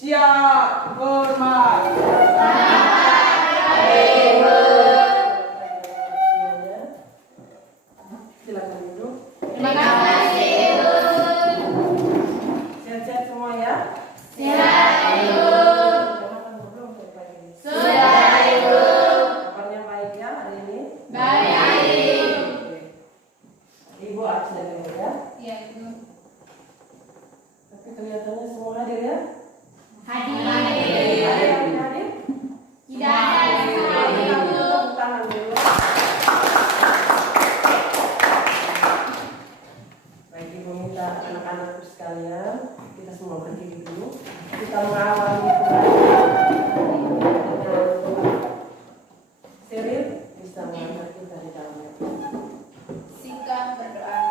Siap, hormat. Silakan duduk. Terima kasih, Ibu. Sehat-sehat semua ya? Siap, Ibu. Sudah makan belum pagi ini? Sudah, Ibu. Kabarnya baik ya hari ini? Baik. Oke. Ibu absen dulu ya. Iya, Ibu. Tapi kelihatannya semua hadir ya? Hadir. Ada yang tidak hadir? Tidak ada yang hadir, Ibu. Tepuk tangan dulu. Baik, Ibu minta anak-anakku sekalian, kita semua berdiri dulu. Kita mengawali dengan Seril bisa mengantar kita di dalamnya. Sikap berdoa.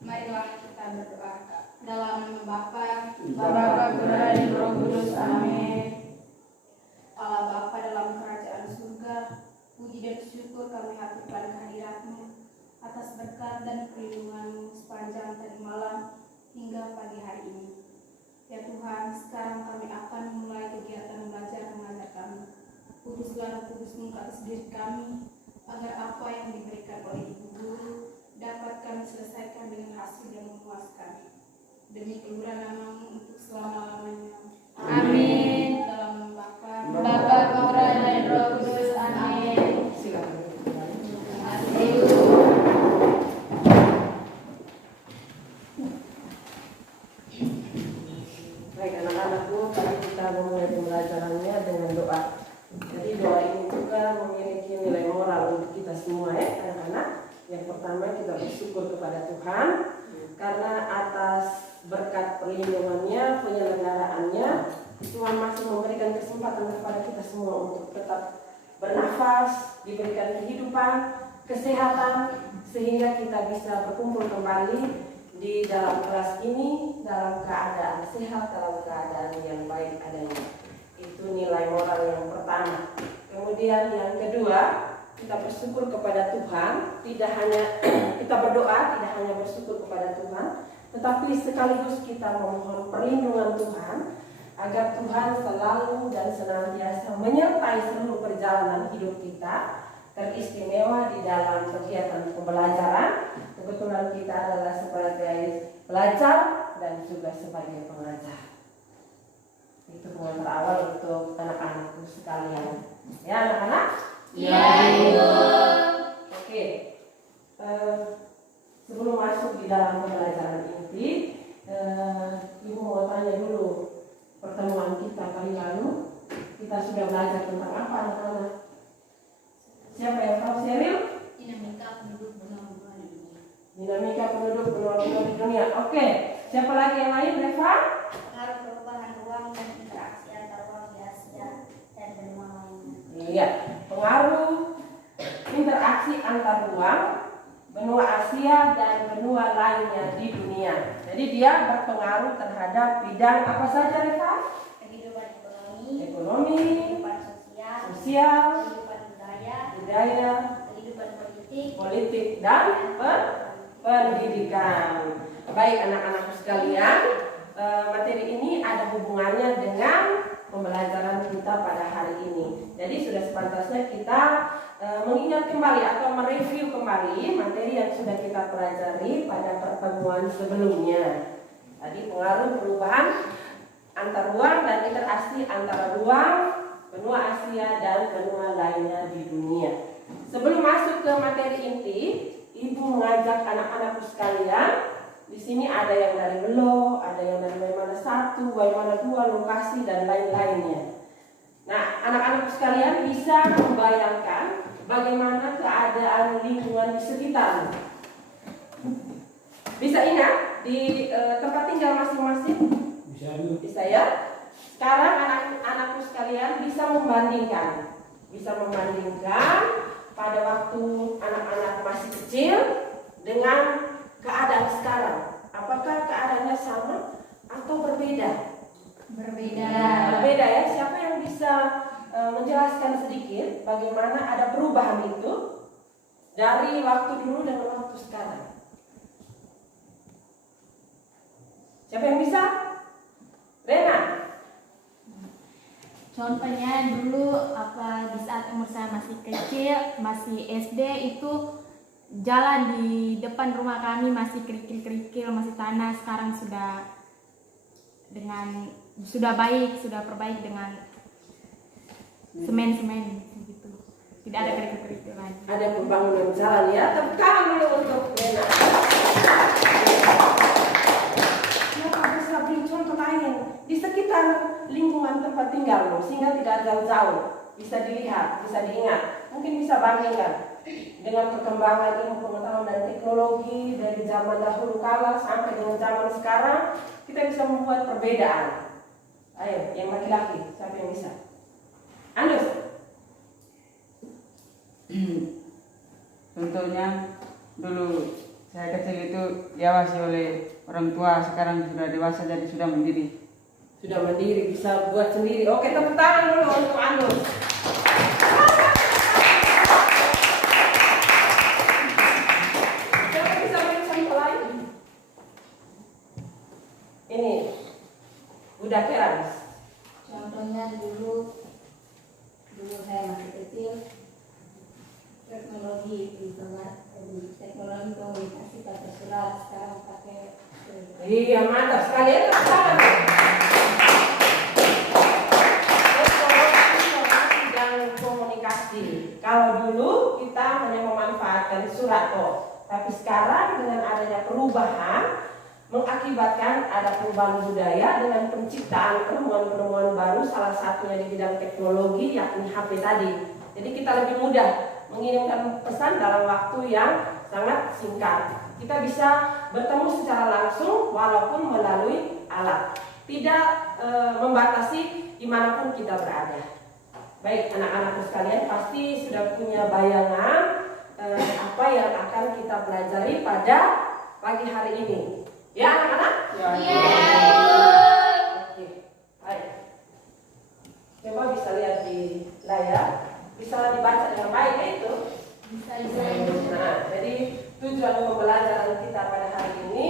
Marilah kita berdoa. Dalam nama Bapa, Bapa, Putra, dan Roh Kudus. Amin. Allah Bapa dalam kerajaan surga, puji dan syukur kami haturkan kehadirat-Mu atas berkat dan perlindungan-Mu sepanjang tadi malam hingga pagi hari ini. Ya Tuhan, sekarang kami akan memulai kegiatan belajar mengajar kami. Putuslah Roh Kudus-Mu atas diri kami, agar apa yang diberikan oleh Ibu Guru dapat kami selesaikan dengan hasil yang memuaskan. Demi keluhuran nama-Mu untuk selama-lamanya. Amin. Dalam nama Bapa, Bapa, Putra, dan Roh Kudus. Amin. Silakan. Terima kasih, Ibu. Baik anak-anakku, tadi kita memulai pembelajarannya dengan doa. Jadi doa ini juga memiliki nilai moral untuk kita semua ya anak-anak. Yang pertama kita bersyukur kepada Tuhan karena atas berkat perlindungannya, penyelenggaraannya, Tuhan masih memberikan kesempatan kepada kita semua untuk tetap bernafas, diberikan kehidupan, kesehatan, sehingga kita bisa berkumpul kembali di dalam kelas ini dalam keadaan sehat, dalam keadaan yang baik adanya. Itu nilai moral yang pertama. Kemudian yang kedua, kita bersyukur kepada Tuhan. Tidak hanya kita berdoa, tidak hanya bersyukur kepada Tuhan, tetapi sekaligus kita memohon perlindungan Tuhan agar Tuhan selalu dan senantiasa menyertai seluruh perjalanan hidup kita, teristimewa di dalam kegiatan pembelajaran. Kebetulan kita adalah sebagai pelajar dan juga sebagai pengajar. Itu pengantar awal untuk anak-anakku sekalian. Ya anak-anak? Ya, Ibu. Oke. Sebelum masuk di dalam pembelajaran inti, Ibu mau tanya dulu pertemuan kita kali lalu. Kita sudah belajar tentang apa anak-anak? Siapa yang tahu Seril? Dinamika penduduk benua-benua di dunia. Dinamika penduduk benua-benua di dunia. Oke. Siapa lagi yang lain, Reva? Pengaruh perubahan ruang dan interaksi antar ruang di Asia dan benua lainnya. Iya. Pengaruh interaksi antar ruang benua Asia dan benua lainnya di dunia. Jadi dia berpengaruh terhadap bidang apa saja, Reva? Kehidupan Ekonomi, kehidupan sosial, sosial, kehidupan budaya, kehidupan politik, politik dan pendidikan. Baik anak-anakku sekalian, materi ini ada hubungannya dengan pembelajaran kita pada hari ini. Jadi sudah sepantasnya kita mengingat kembali atau mereview kembali materi yang sudah kita pelajari pada pertemuan sebelumnya. Tadi pengaruh perubahan antar ruang dan interaksi antara ruang benua Asia dan benua lainnya di dunia. Sebelum masuk ke materi inti, Ibu mengajak anak-anakku sekalian. Di sini ada yang dari Belo, ada yang dari Waimana 1, Waimana 2, lokasi dan lain-lainnya. Nah, anak-anakku sekalian bisa membayangkan bagaimana keadaan lingkungan di sekitar. Bisa ingat di tempat tinggal masing-masing? Bisa ya? Sekarang anak-anakku sekalian bisa membandingkan pada waktu anak-anak masih kecil dengan keadaan sekarang. Apakah keadaannya sama atau berbeda? Berbeda ya. Siapa yang bisa menjelaskan sedikit bagaimana ada perubahan itu dari waktu dulu dengan waktu sekarang? Siapa yang bisa? Rena? Contohnya dulu di saat umur saya masih kecil, masih SD itu jalan di depan rumah kami masih kerikil-kerikil, masih tanah. Sekarang sudah baik, sudah perbaiki dengan semen gitu. Tidak ada kerikil-kerikil lagi. Ada pembangunan jalan ya. Tepuk tangan dulu untuk Lena. Ya, Pak bisa beri contoh lain di sekitar lingkungan tempat tinggal sehingga tidak jauh-jauh, bisa dilihat, bisa diingat. Mungkin bisa bandingkan dengan perkembangan ilmu pengetahuan dan teknologi dari zaman dahulu kala sampai dengan zaman sekarang, kita bisa membuat perbedaan. Ayo, yang laki-laki, siapa yang bisa? Anus. Contohnya dulu saya kecil itu diawasi oleh orang tua, sekarang sudah dewasa jadi sudah mandiri. Sudah mandiri, bisa buat sendiri. Oke, tepuk tangan dulu untuk Anus. Siapa bisa beri contoh lain? Ini udah keras. Contohnya dulu saya masih kecil, teknologi komunikasi pakai surat, sekarang pakai Iya, mantap sekali. Tepuk tangan. Teknologi dan komunikasi. Kalau dulu kita hanya memanfaatkan surat tapi sekarang dengan adanya perubahan mengakibatkan ada perubahan budaya dengan penciptaan penemuan-penemuan baru, salah satunya di bidang teknologi yakni HP tadi. Jadi kita lebih mudah mengirimkan pesan dalam waktu yang sangat singkat. Kita bisa bertemu secara langsung walaupun melalui alat, tidak membatasi dimanapun kita berada. Baik, anak-anakku sekalian pasti sudah punya bayangan apa yang akan kita pelajari pada pagi hari ini. Ya anak-anak? Iya. Oke, baik. Coba bisa lihat di layar, bisa dibaca dengan baik ya itu. Bisa. Nah, jadi tujuan pembelajaran kita pada hari ini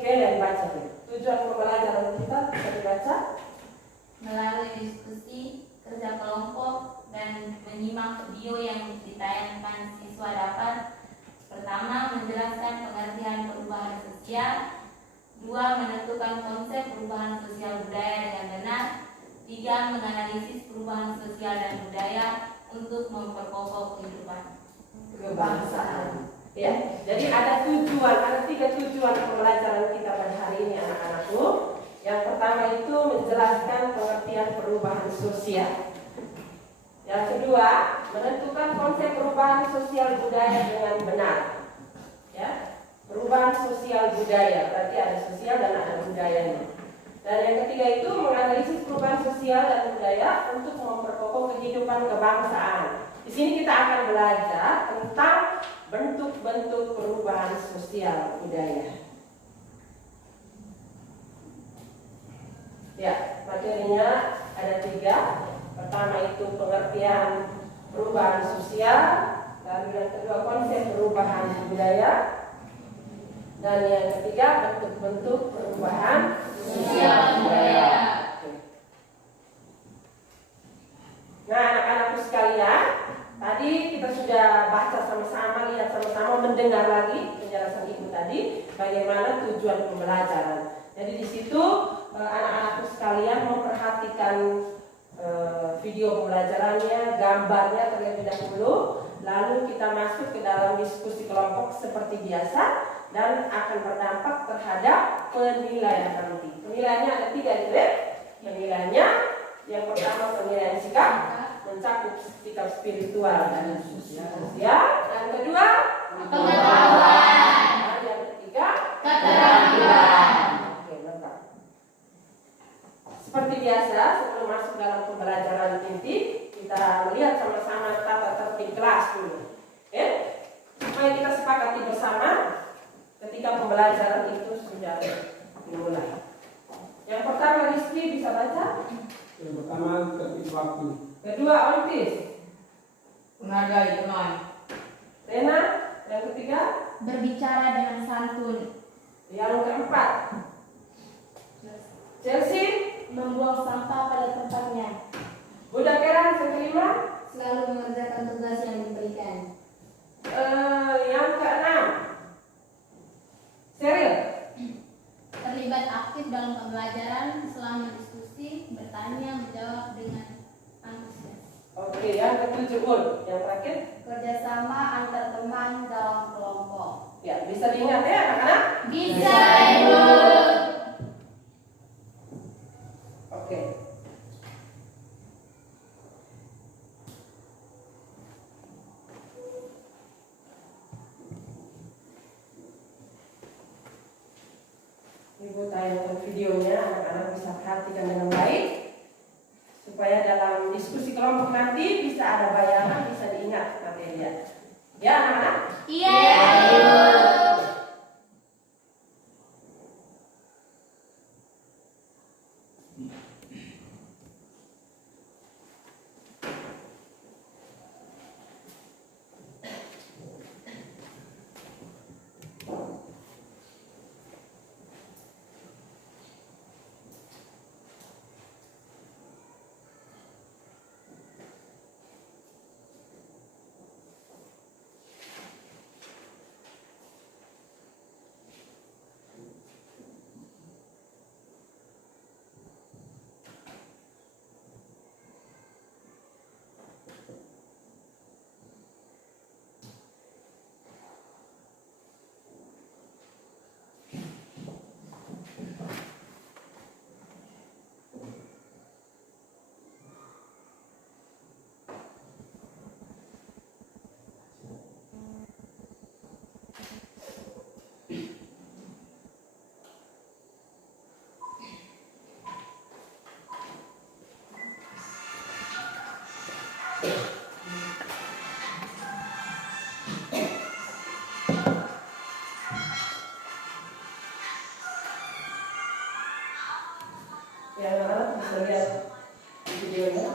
kalian baca nih. Tujuan pembelajaran kita bisa dibaca melalui diskusi, kerja kelompok, dan menyimak video yang ditayangkan siswa dapat pertama, menjelaskan pengertian perubahan sosial, dua, menentukan konsep perubahan sosial budaya dengan benar, tiga, menganalisis perubahan sosial dan budaya untuk memperkokoh kehidupan kebangsaan. Ya, jadi ada tiga tujuan pembelajaran kita pada hari ini anak-anakku. Yang pertama itu menjelaskan pengertian perubahan sosial. Yang kedua, menentukan konsep perubahan sosial budaya dengan benar. Ya, perubahan sosial budaya, berarti ada sosial dan ada budayanya. Dan yang ketiga itu menganalisis perubahan sosial dan budaya untuk memperkokoh kehidupan kebangsaan. Di sini kita akan belajar tentang bentuk-bentuk perubahan sosial budaya. Ya, materinya ada 3. Pertama itu pengertian perubahan sosial, lalu yang kedua konsep perubahan budaya, dan yang ketiga bentuk-bentuk perubahan sosial budaya. Nah, anak-anakku sekalian, tadi kita sudah baca sama-sama, lihat sama-sama, mendengar lagi penjelasan ibu tadi bagaimana tujuan pembelajaran. Jadi di situ anak-anakku sekalian memperhatikan video pembelajarannya, gambarnya terlebih dahulu, lalu kita masuk ke dalam diskusi kelompok seperti biasa dan akan berdampak terhadap penilaian nanti. Penilaiannya ada 3 nih. Penilaiannya yang pertama penilaian sikap, mencakup sikap spiritual dan sosial. Yang kedua Pengetahuan. Dan yang ketiga Keterampilan. Oke, lengkap. Seperti biasa, sebelum masuk dalam pembelajaran inti, kita melihat sama-sama tata tertib kelas dulu. Supaya kita sepakati bersama ketika pembelajaran itu sudah dimulai. Yang pertama, Rizky bisa baca? Yang pertama, tertib waktu. Kedua, Ontis. Menghargai teman. Rena. Yang ketiga, Berbicara dengan santun. yang keempat, Chelsea. membuang sampah pada tempatnya. Budak Keran kelima. Selalu mengerjakan tugas yang diberikan. Yang keenam. Seril. Terlibat aktif dalam pembelajaran selama diskusi, bertanya, menjawab dengan antusias. Oke, yang ketujuh Un. Yang terakhir. Kerjasama antar teman dalam kelompok. Ya, bisa diingat ya anak-anak? Bisa, Ibu. Oke. Ibu tayangkan videonya, anak-anak bisa perhatikan dengan baik supaya dalam diskusi kelompok nanti bisa ada bayangan, bisa diingat materinya. Ya anak-anak? Iya, Ibu. Ya anak-anak bisa lihat videonya.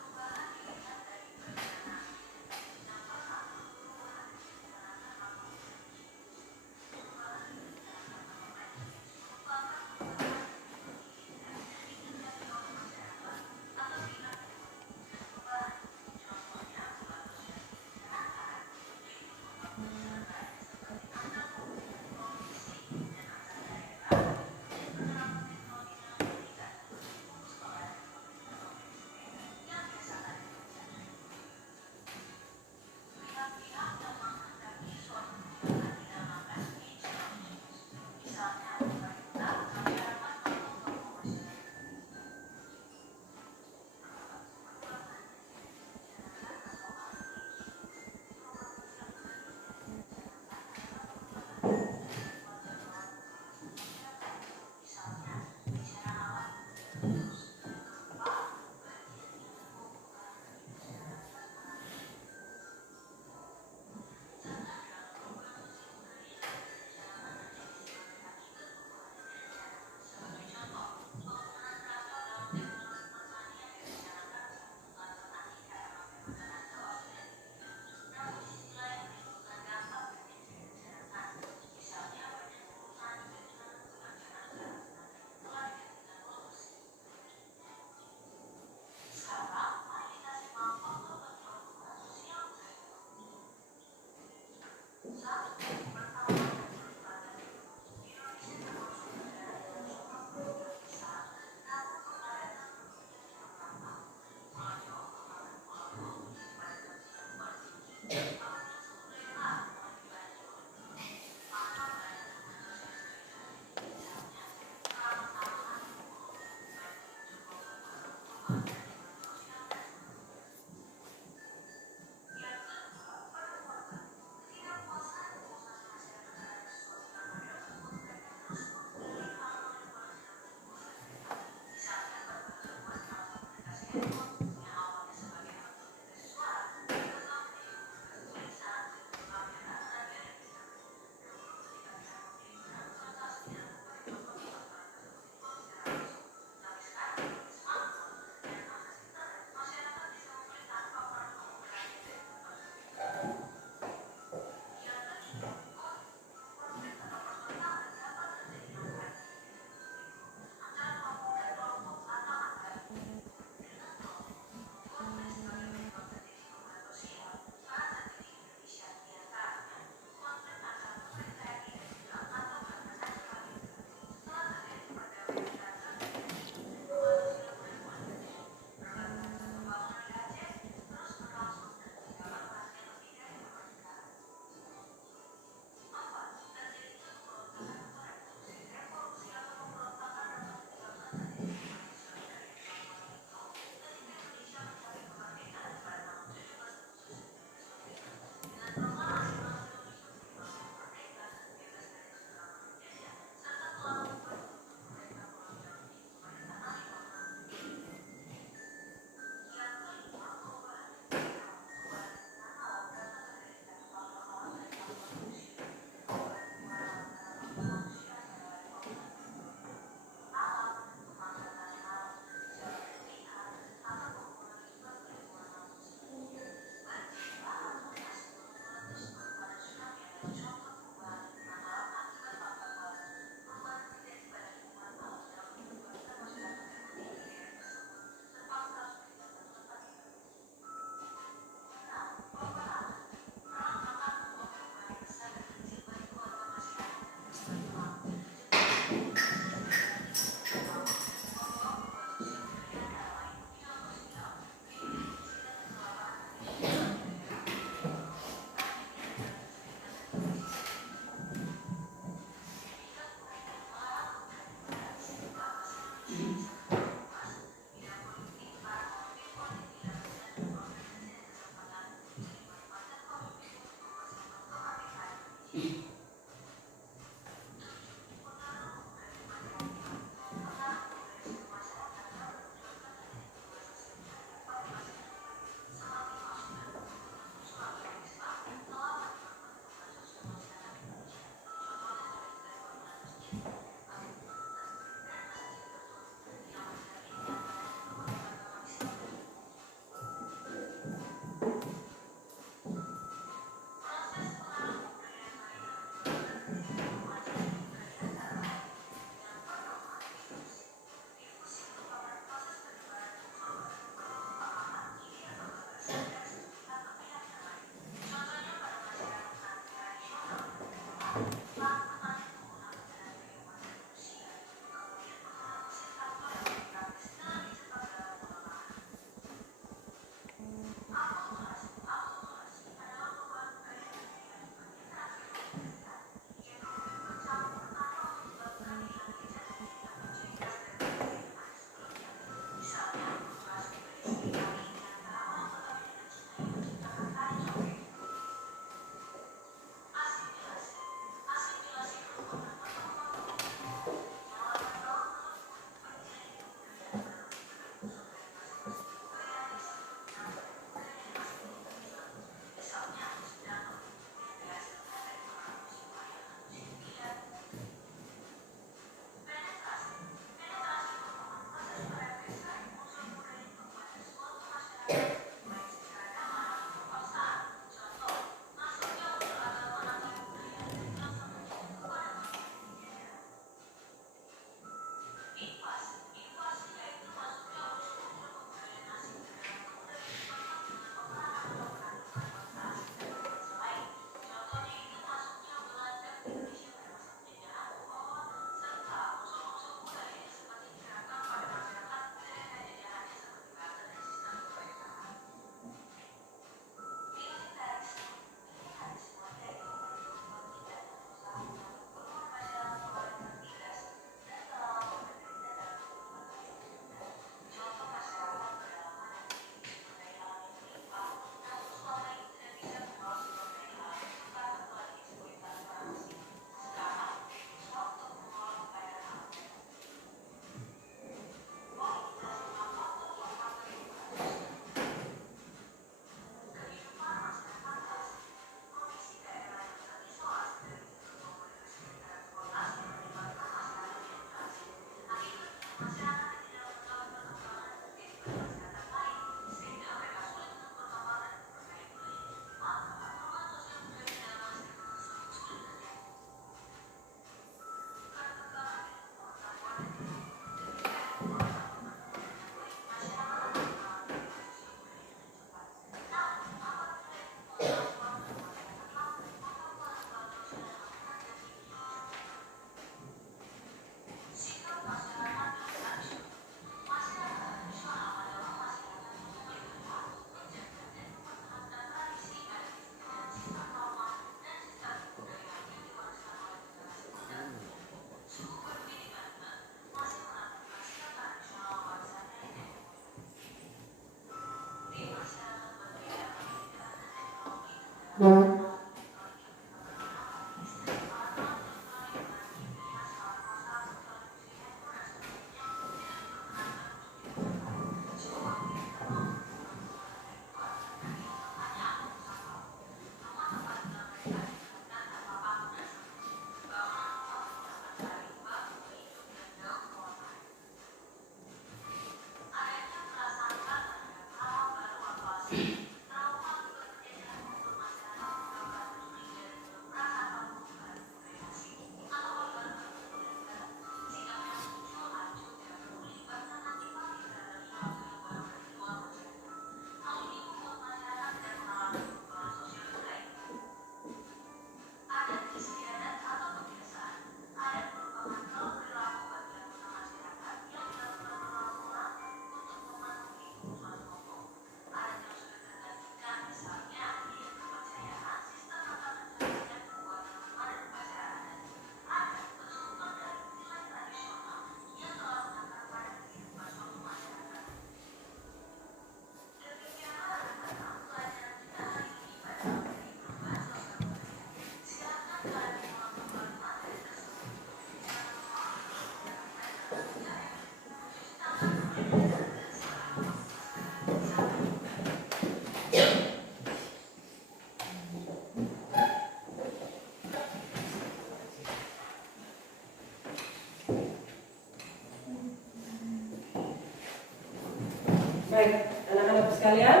Baik, anak-anak sekalian.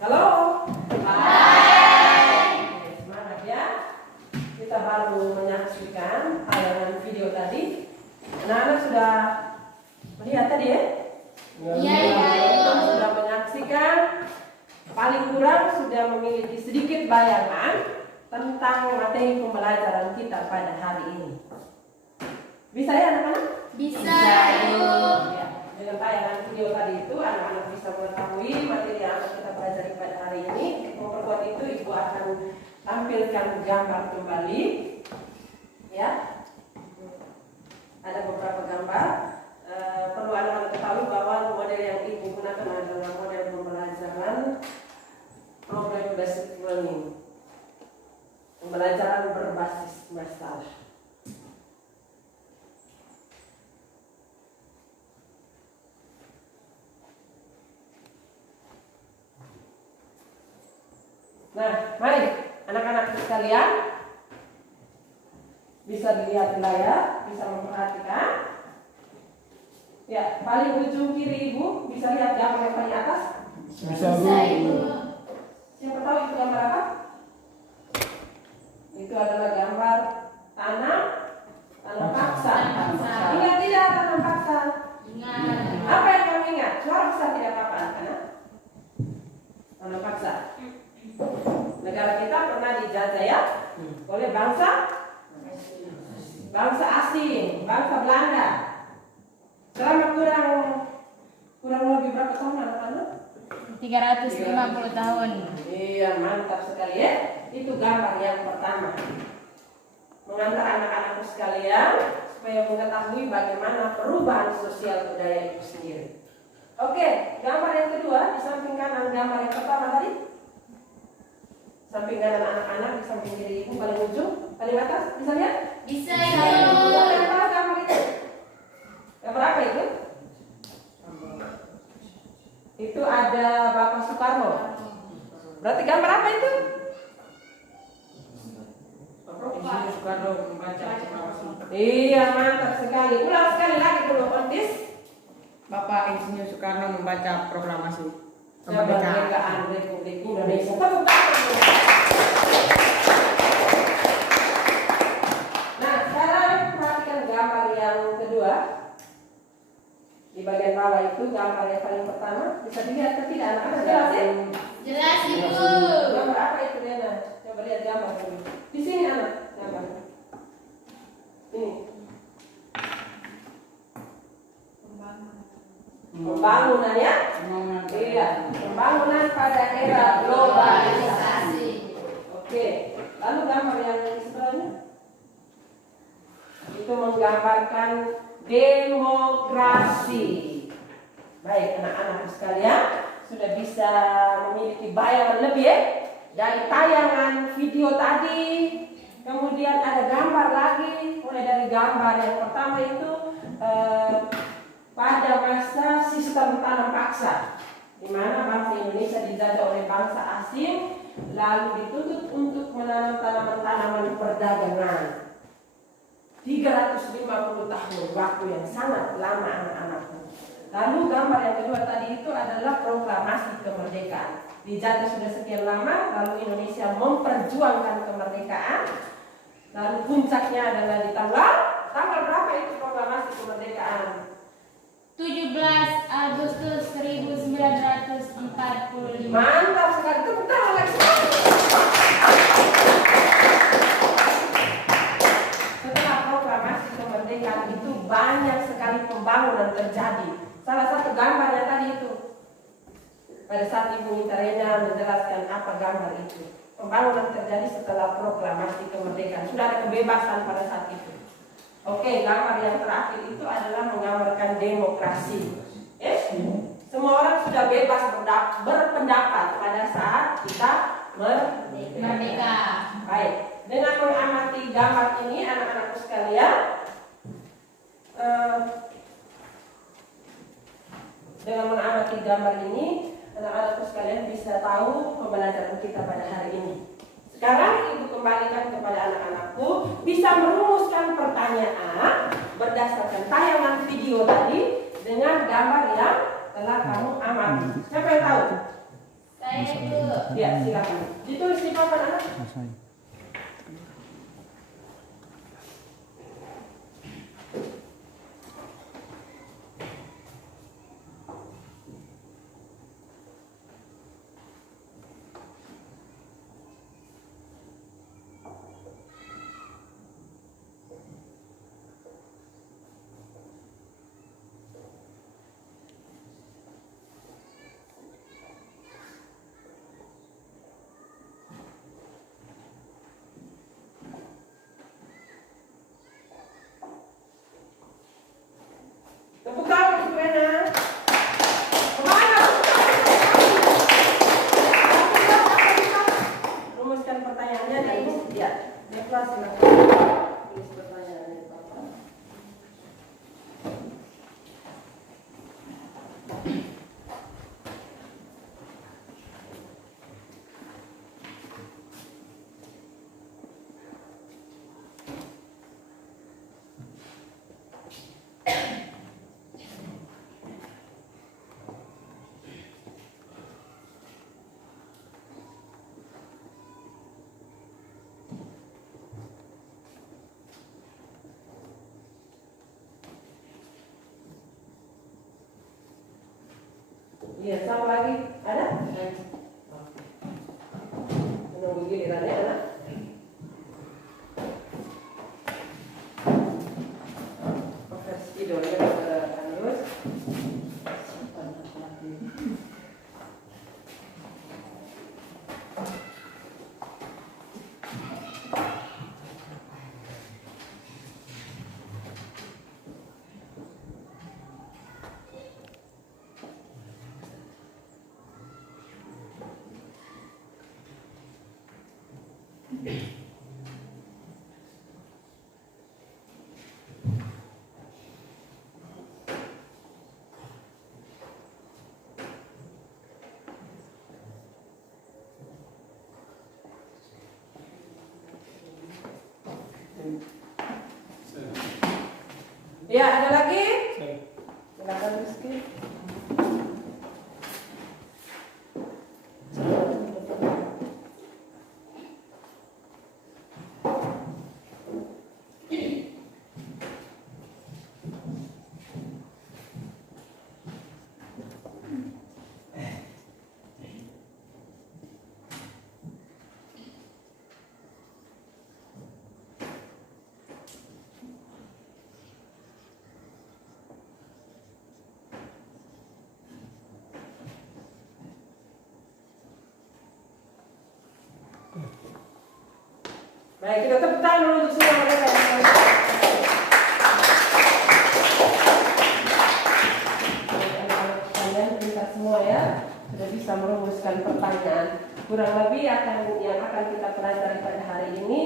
Halo. Semangat ya. Kita baru menyaksikan tayangan video tadi. Anak-anak sudah melihat tadi ya? Iya. Sudah menyaksikan, paling kurang sudah memiliki sedikit bayangan tentang materi pembelajaran kita pada hari ini. Bisa ya anak-anak? Bisa, Ibu. Ya, dengan tayangan video tadi itu anak-anak bisa mengetahui materi yang akan kita pelajari pada hari ini. Memperkuat itu Ibu akan tampilkan gambar kembali. Ya, ada beberapa gambar. Perlu anak-anak ketahui bahwa model yang Ibu gunakan adalah model pembelajaran problem based learning, pembelajaran berbasis masalah. Nah, mari anak-anak sekalian, bisa dilihat di layar, bisa memperhatikan. Ya, paling ujung kiri Ibu bisa lihat gambar yang paling atas. Bisa, Bisa, Ibu. Siapa tahu itu gambar apa? Itu adalah gambar tanam paksa. Ingat tidak tanam paksa? Ingat. Apa yang kamu ingat? Suara besar tidak apa-apa, anak-anak. Tanam paksa. Negara kita pernah dijajah ya oleh bangsa asing, bangsa Belanda. Selama kurang lebih berapa tahun anak-anak? 350 tahun. Iya, mantap sekali ya. Itu gambar yang pertama. Mengantar anak-anakku sekalian supaya mengetahui bagaimana perubahan sosial budaya itu sendiri. Oke, gambar yang kedua di samping kanan gambar yang pertama tadi. Samping kanan anak-anak, di samping kiri Ibu paling ujung, paling atas, bisa lihat? Bisa, Siapa Ibu. yang tahu gambar itu? Gambar apa itu? Itu ada Bapak Soekarno. Berarti gambar apa itu? Insinyur Soekarno membaca proklamasi. Iya, mantap sekali. Ulang sekali lagi dulu, Ontis. Bapak Insinyur Soekarno membaca proklamasi Kemerdekaan Republik Indonesia. Tepuk tangan. Nah, sekarang perhatikan gambar yang kedua. Di bagian bawah itu gambar yang paling pertama. Bisa dilihat ke tidak anak-anak? Jelas ya? Jelas, Ibu. Gambar apa itu, Lena? Coba lihat gambar dulu. Di sini anak, gambar. Ini. Pembangunan ya? Iya, pembangunan pada era globalisasi. Oke, lalu gambar yang sebelumnya itu menggambarkan demokrasi. Baik, anak-anak sekalian sudah bisa memiliki bayangan lebih ya dari tayangan video tadi. Kemudian ada gambar lagi, mulai dari gambar yang pertama itu pada masa sistem tanam paksa, di mana bangsa Indonesia dijajah oleh bangsa asing, lalu dituntut untuk menanam tanaman-tanaman perdagangan. 350 tahun, waktu yang sangat lama anak-anakku. Lalu gambar yang kedua tadi itu adalah proklamasi kemerdekaan. Dijajah sudah sekian lama, lalu Indonesia memperjuangkan kemerdekaan. Lalu puncaknya adalah di tanggal berapa itu proklamasi kemerdekaan? 17 Agustus 1945. Mantap sekali, tepuk tangan lagi. Setelah proklamasi kemerdekaan itu banyak sekali pembangunan terjadi. Salah satu gambarnya tadi itu. Pada saat Ibu Nitarena menjelaskan apa gambar itu. Pembangunan terjadi setelah proklamasi kemerdekaan. Sudah ada kebebasan pada saat itu. Oke, gambar yang terakhir itu adalah menggambarkan demokrasi. Semua orang sudah bebas berpendapat pada saat kita merdeka. Baik, dengan mengamati gambar ini anak-anakku sekalian, dengan mengamati gambar ini anak-anakku sekalian bisa tahu pembelajaran kita pada hari ini. Sekarang Ibu kembalikan kepada anak-anakku bisa merumuskan pertanyaan berdasarkan tayangan video tadi dengan gambar yang telah kamu amati. Siapa yang tahu? Saya itu Ya, silakan. Ditulis di papan anak. Tepuk tangan untuk Rena. Kemana? Rumuskan pertanyaannya dan ya, Devla silakan tulis pertanyaannya di papan. Iya, siapa lagi? Ada? Menunggu gilirannya, anak. Versi videonya kepada Andus. Ya, ada lagi? Silakan Rizky. Baik, kita tepuk tangan dulu untuk semua mereka yang kalian bisa semua ya sudah bisa merumuskan pertanyaan. Kurang lebih yang akan kita pelajari pada hari ini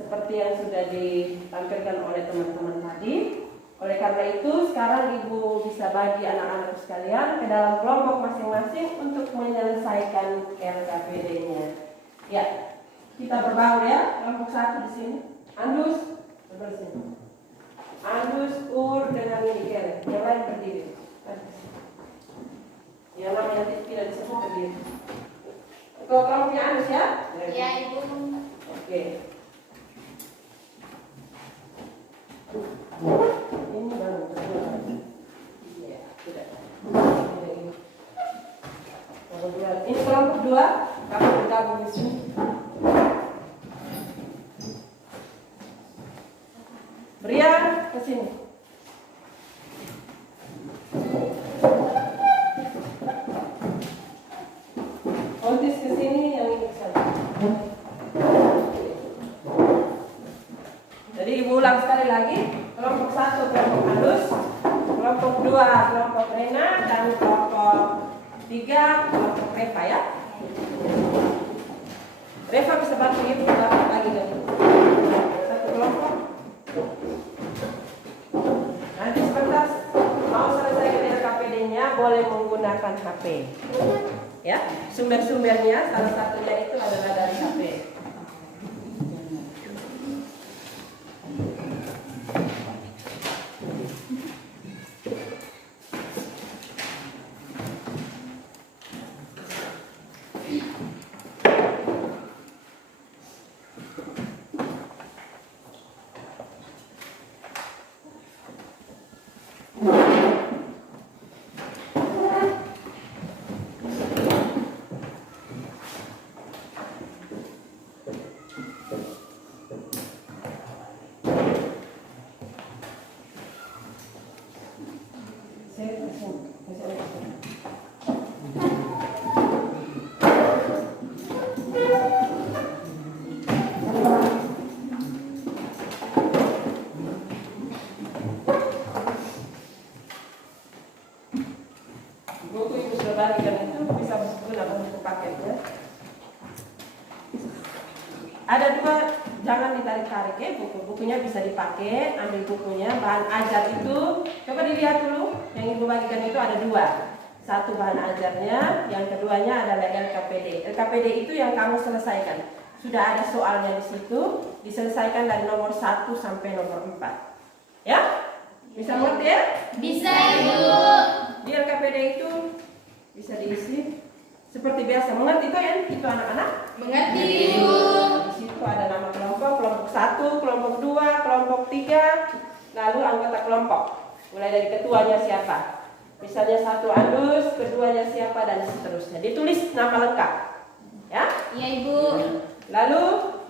seperti yang sudah ditampilkan oleh teman-teman tadi. Oleh karena itu sekarang Ibu bisa bagi anak-anak sekalian ke dalam kelompok masing-masing untuk menyelesaikan LKPD-nya. Ya. Kita berbaur ya, kelompok 1 di sini. Andus, sebelah sini. Andus, Ur dengan ini Kel. Yang lain berdiri. Yang namanya tidak disebut berdiri. Kau kelompoknya Andus ya? ya Ibu. Oke. Ini baru kedua. Iya, tidak. Ini kelompok 2. Kamu bergabung di sini. Brian ke sini. Otis ke sini, yang ini ke sana. Jadi Ibu ulang sekali lagi. Kelompok 1 kelompok Andus, kelompok 2 kelompok Rena, dan kelompok 3 kelompok Reva ya. Reva bisa bantu Ibu lagi dari satu kelompok. Nanti sebentar mau selesai LKPD-nya boleh menggunakan HP. Ya, sumber-sumbernya salah satunya itu adalah dari HP. Buku ibu sudah bagikan itu bisa gunakan untuk paketnya. Ada dua, jangan ditarik-tarik ya bukunya bisa dipakai. Ambil bukunya, bahan ajar itu coba dilihat dulu. Yang ibu bagikan itu ada dua. Satu bahan ajarnya, yang keduanya adalah LKPD. LKPD itu yang kamu selesaikan. Sudah ada soalnya di situ, diselesaikan dari nomor 1 sampai nomor 4. Ya? Bisa ngerti ya? Bisa Ibu. Di LKPD itu bisa diisi seperti biasa. Mengerti itu ya? Itu anak-anak? Mengerti Ibu. Di situ ada nama kelompok, kelompok 1, kelompok 2, kelompok 3, lalu anggota kelompok. Mulai dari ketuanya siapa. Misalnya 1 Andus, keduanya siapa, dan seterusnya. Ditulis nama lengkap. Ya? Iya Ibu. Lalu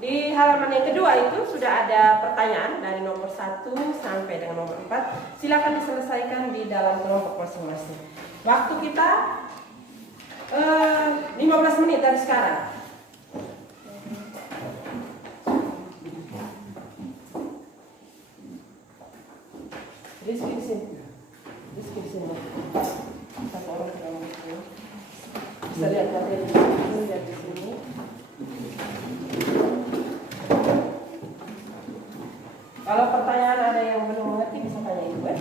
di halaman yang kedua itu sudah ada pertanyaan dari nomor 1 sampai dengan nomor 4. Silakan diselesaikan di dalam kelompok masing-masing. Waktu kita 15 menit dari sekarang. Rizky di sini. Rizky di sini. Satu orang yang bisa lihat materi ini, lihat di sini. Kalau pertanyaan ada yang belum mengerti bisa tanya ibu ya.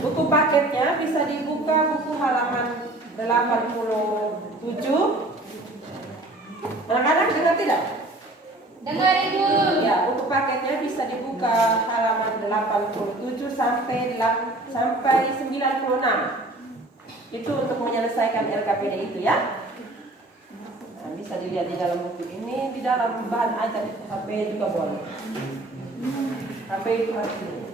Buku paketnya bisa dibuka buku halaman 87. Anak-anak dengar tidak? Dengar Ibu. Ya, buku paketnya bisa dibuka halaman 87 sampai 96. Itu untuk menyelesaikan LKPD itu ya. Nah, bisa dilihat di dalam buku ini, di dalam bahan ajar itu HP juga boleh. HP itu harus ini.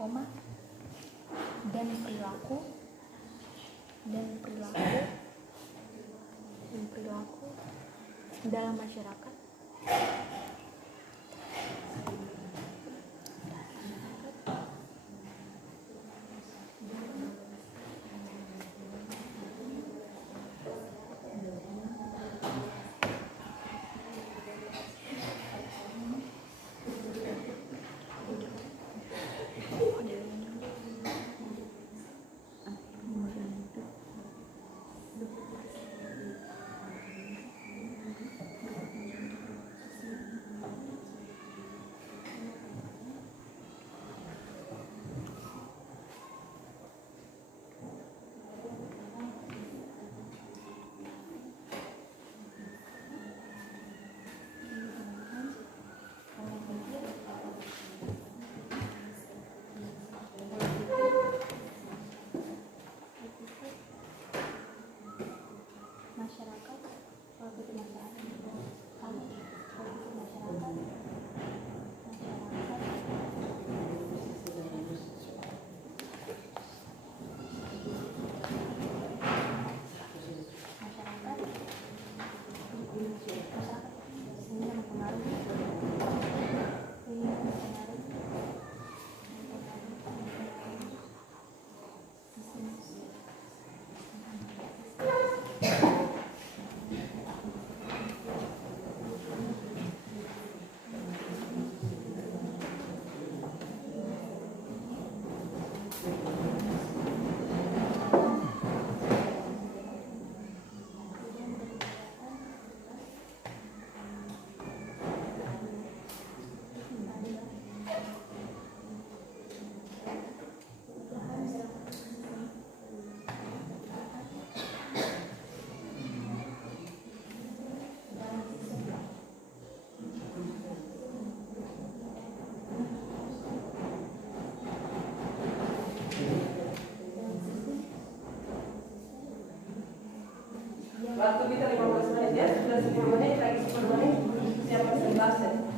Koma dan perilaku dalam masyarakat. Waktu kita 15 menit ya, sudah 10 menit, lagi 10 menit, siap presentasi.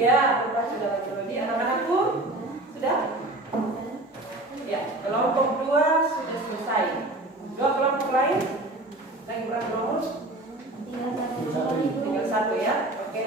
Ya, berpacu dalam melodi. Anak-anakku sudah? Ya, kelompok 2 sudah selesai. 2 kelompok lain lagi berapa nomor? Tinggal 1 ya. Oke.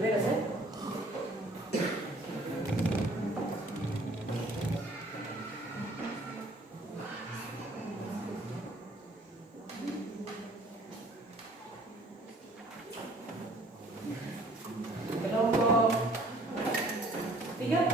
Beres ya? Kelompok 3.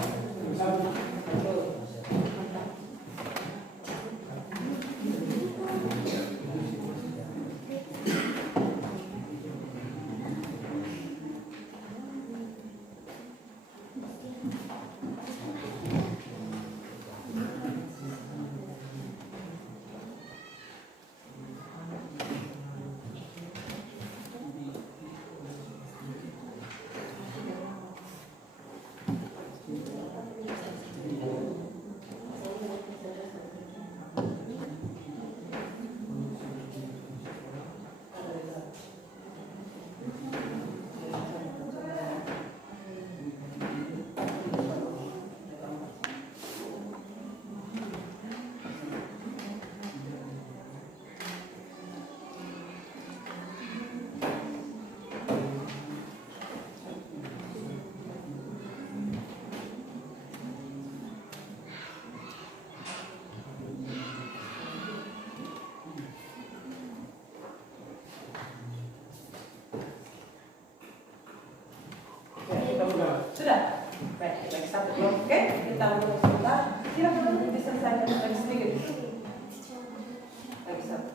Sudah? Baik, kita ke 1 kelompok. Oke, kita untuk sebentar. Silakan diselesaikan lagi sedikit. Lagi 1.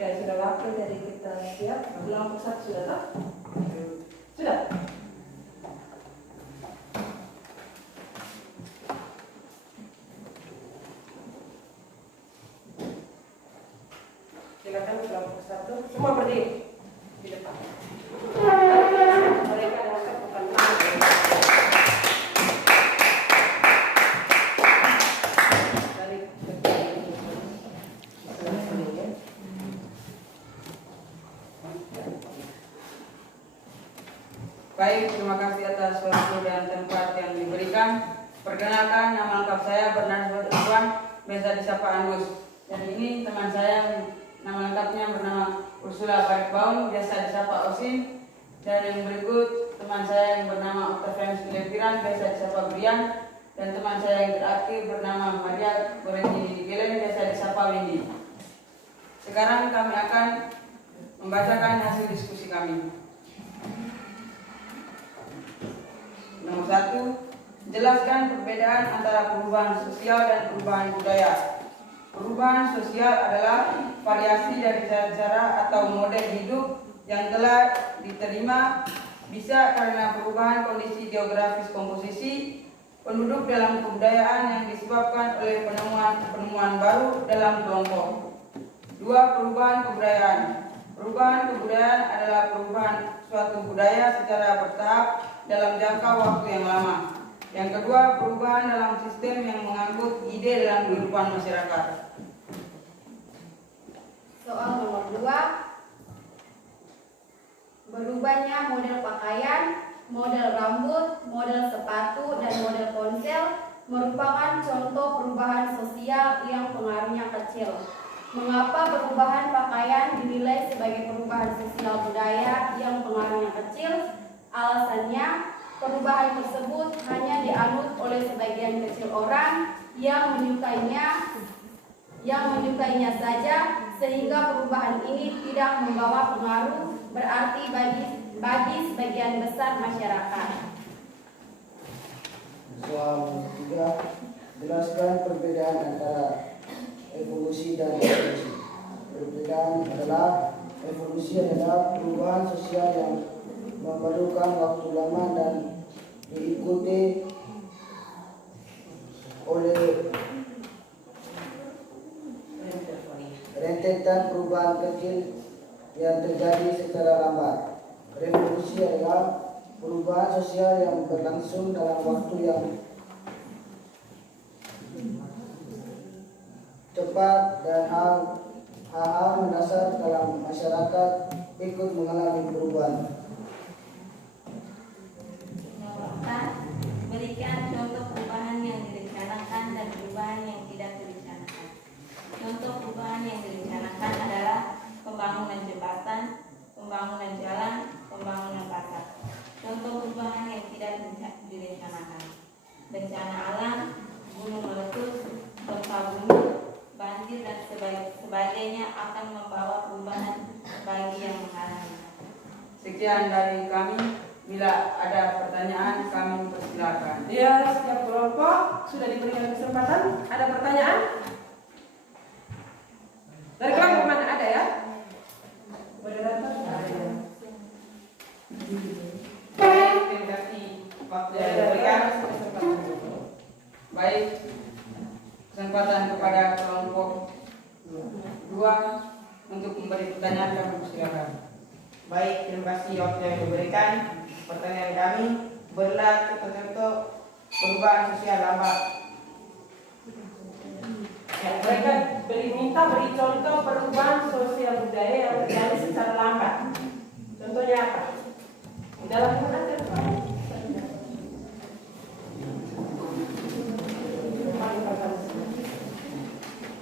Ya, sudah waktu dari kita siap. Kelompok 1 sudah tak? Sudah. Silakan kelompok 1 semua berdiri di depan. Mereka adalah bukan Baik, terima kasih atas waktu dan tempat yang diberikan. Perkenalkan, nama lengkap saya Bernard Iwan, biasa disapa Angus. Dan ini teman saya, nama lengkapnya bernama Ursula Barekbaum, biasa disapa Osin. Dan yang berikut teman saya yang bernama Octavianus Lepiran, biasa disapa Brian. Dan teman saya yang terakhir bernama Maria Goretti Gelen, biasa disapa Windy. Sekarang kami akan membacakan hasil diskusi kami. Nomor 1, jelaskan perbedaan antara perubahan sosial dan perubahan budaya. Perubahan sosial adalah variasi dari cara-cara atau model hidup yang telah diterima, bisa karena perubahan kondisi geografis komposisi penduduk dalam kebudayaan yang disebabkan oleh penemuan baru dalam kelompok. 2. Perubahan kebudayaan. Perubahan kebudayaan adalah perubahan suatu budaya secara bertahap dalam jangka waktu yang lama. Yang kedua, perubahan dalam sistem yang mengangkut ide dalam kehidupan masyarakat. Soal nomor 2. Berubahnya model pakaian, model rambut, model sepatu, dan model ponsel merupakan contoh perubahan sosial yang pengaruhnya kecil. Mengapa perubahan pakaian dinilai sebagai perubahan sosial budaya yang pengaruhnya kecil? Alasannya, perubahan tersebut hanya dianut oleh sebagian kecil orang yang menyukainya saja, sehingga perubahan ini tidak membawa pengaruh berarti bagi sebagian besar masyarakat. Soal 3, jelaskan perbedaan antara evolusi dan evolusi. Perbedaan adalah evolusi adalah perubahan sosial yang memerlukan waktu lama dan diikuti oleh rentetan perubahan kecil yang terjadi secara lambat. Revolusi adalah perubahan sosial yang berlangsung dalam waktu yang cepat dan hal-hal mendasar dalam masyarakat ikut mengalami perubahan. Nomor 4, berikan contoh perubahan yang direncanakan dan perubahan yang tidak direncanakan. Contoh perubahan yang direncanakan adalah pembangunan jembatan, pembangunan jalan, pembangunan pasar. Contoh perubahan yang tidak direncanakan: bencana alam, gunung meletus, gempa bumi, banjir dan sebagainya akan membawa perubahan bagi yang mengalaminya. Sekian dari kami. Bila ada pertanyaan, kami persilakan. Ya, setiap kelompok sudah diberikan kesempatan. Ada pertanyaan? Dari kelompok mana ada ya? Moderator ada ya? Baik, terima kasih waktu yang diberikan. Baik, kesempatan kepada kelompok 2 untuk memberi pertanyaan, kami persilakan. Baik, terima kasih waktu yang diberikan. Pertanyaan kami, berilah contoh perubahan sosial lambat. Ya, mereka minta beri contoh perubahan sosial budaya yang terjadi secara lambat. Contohnya apa? Dalam mana terjadi?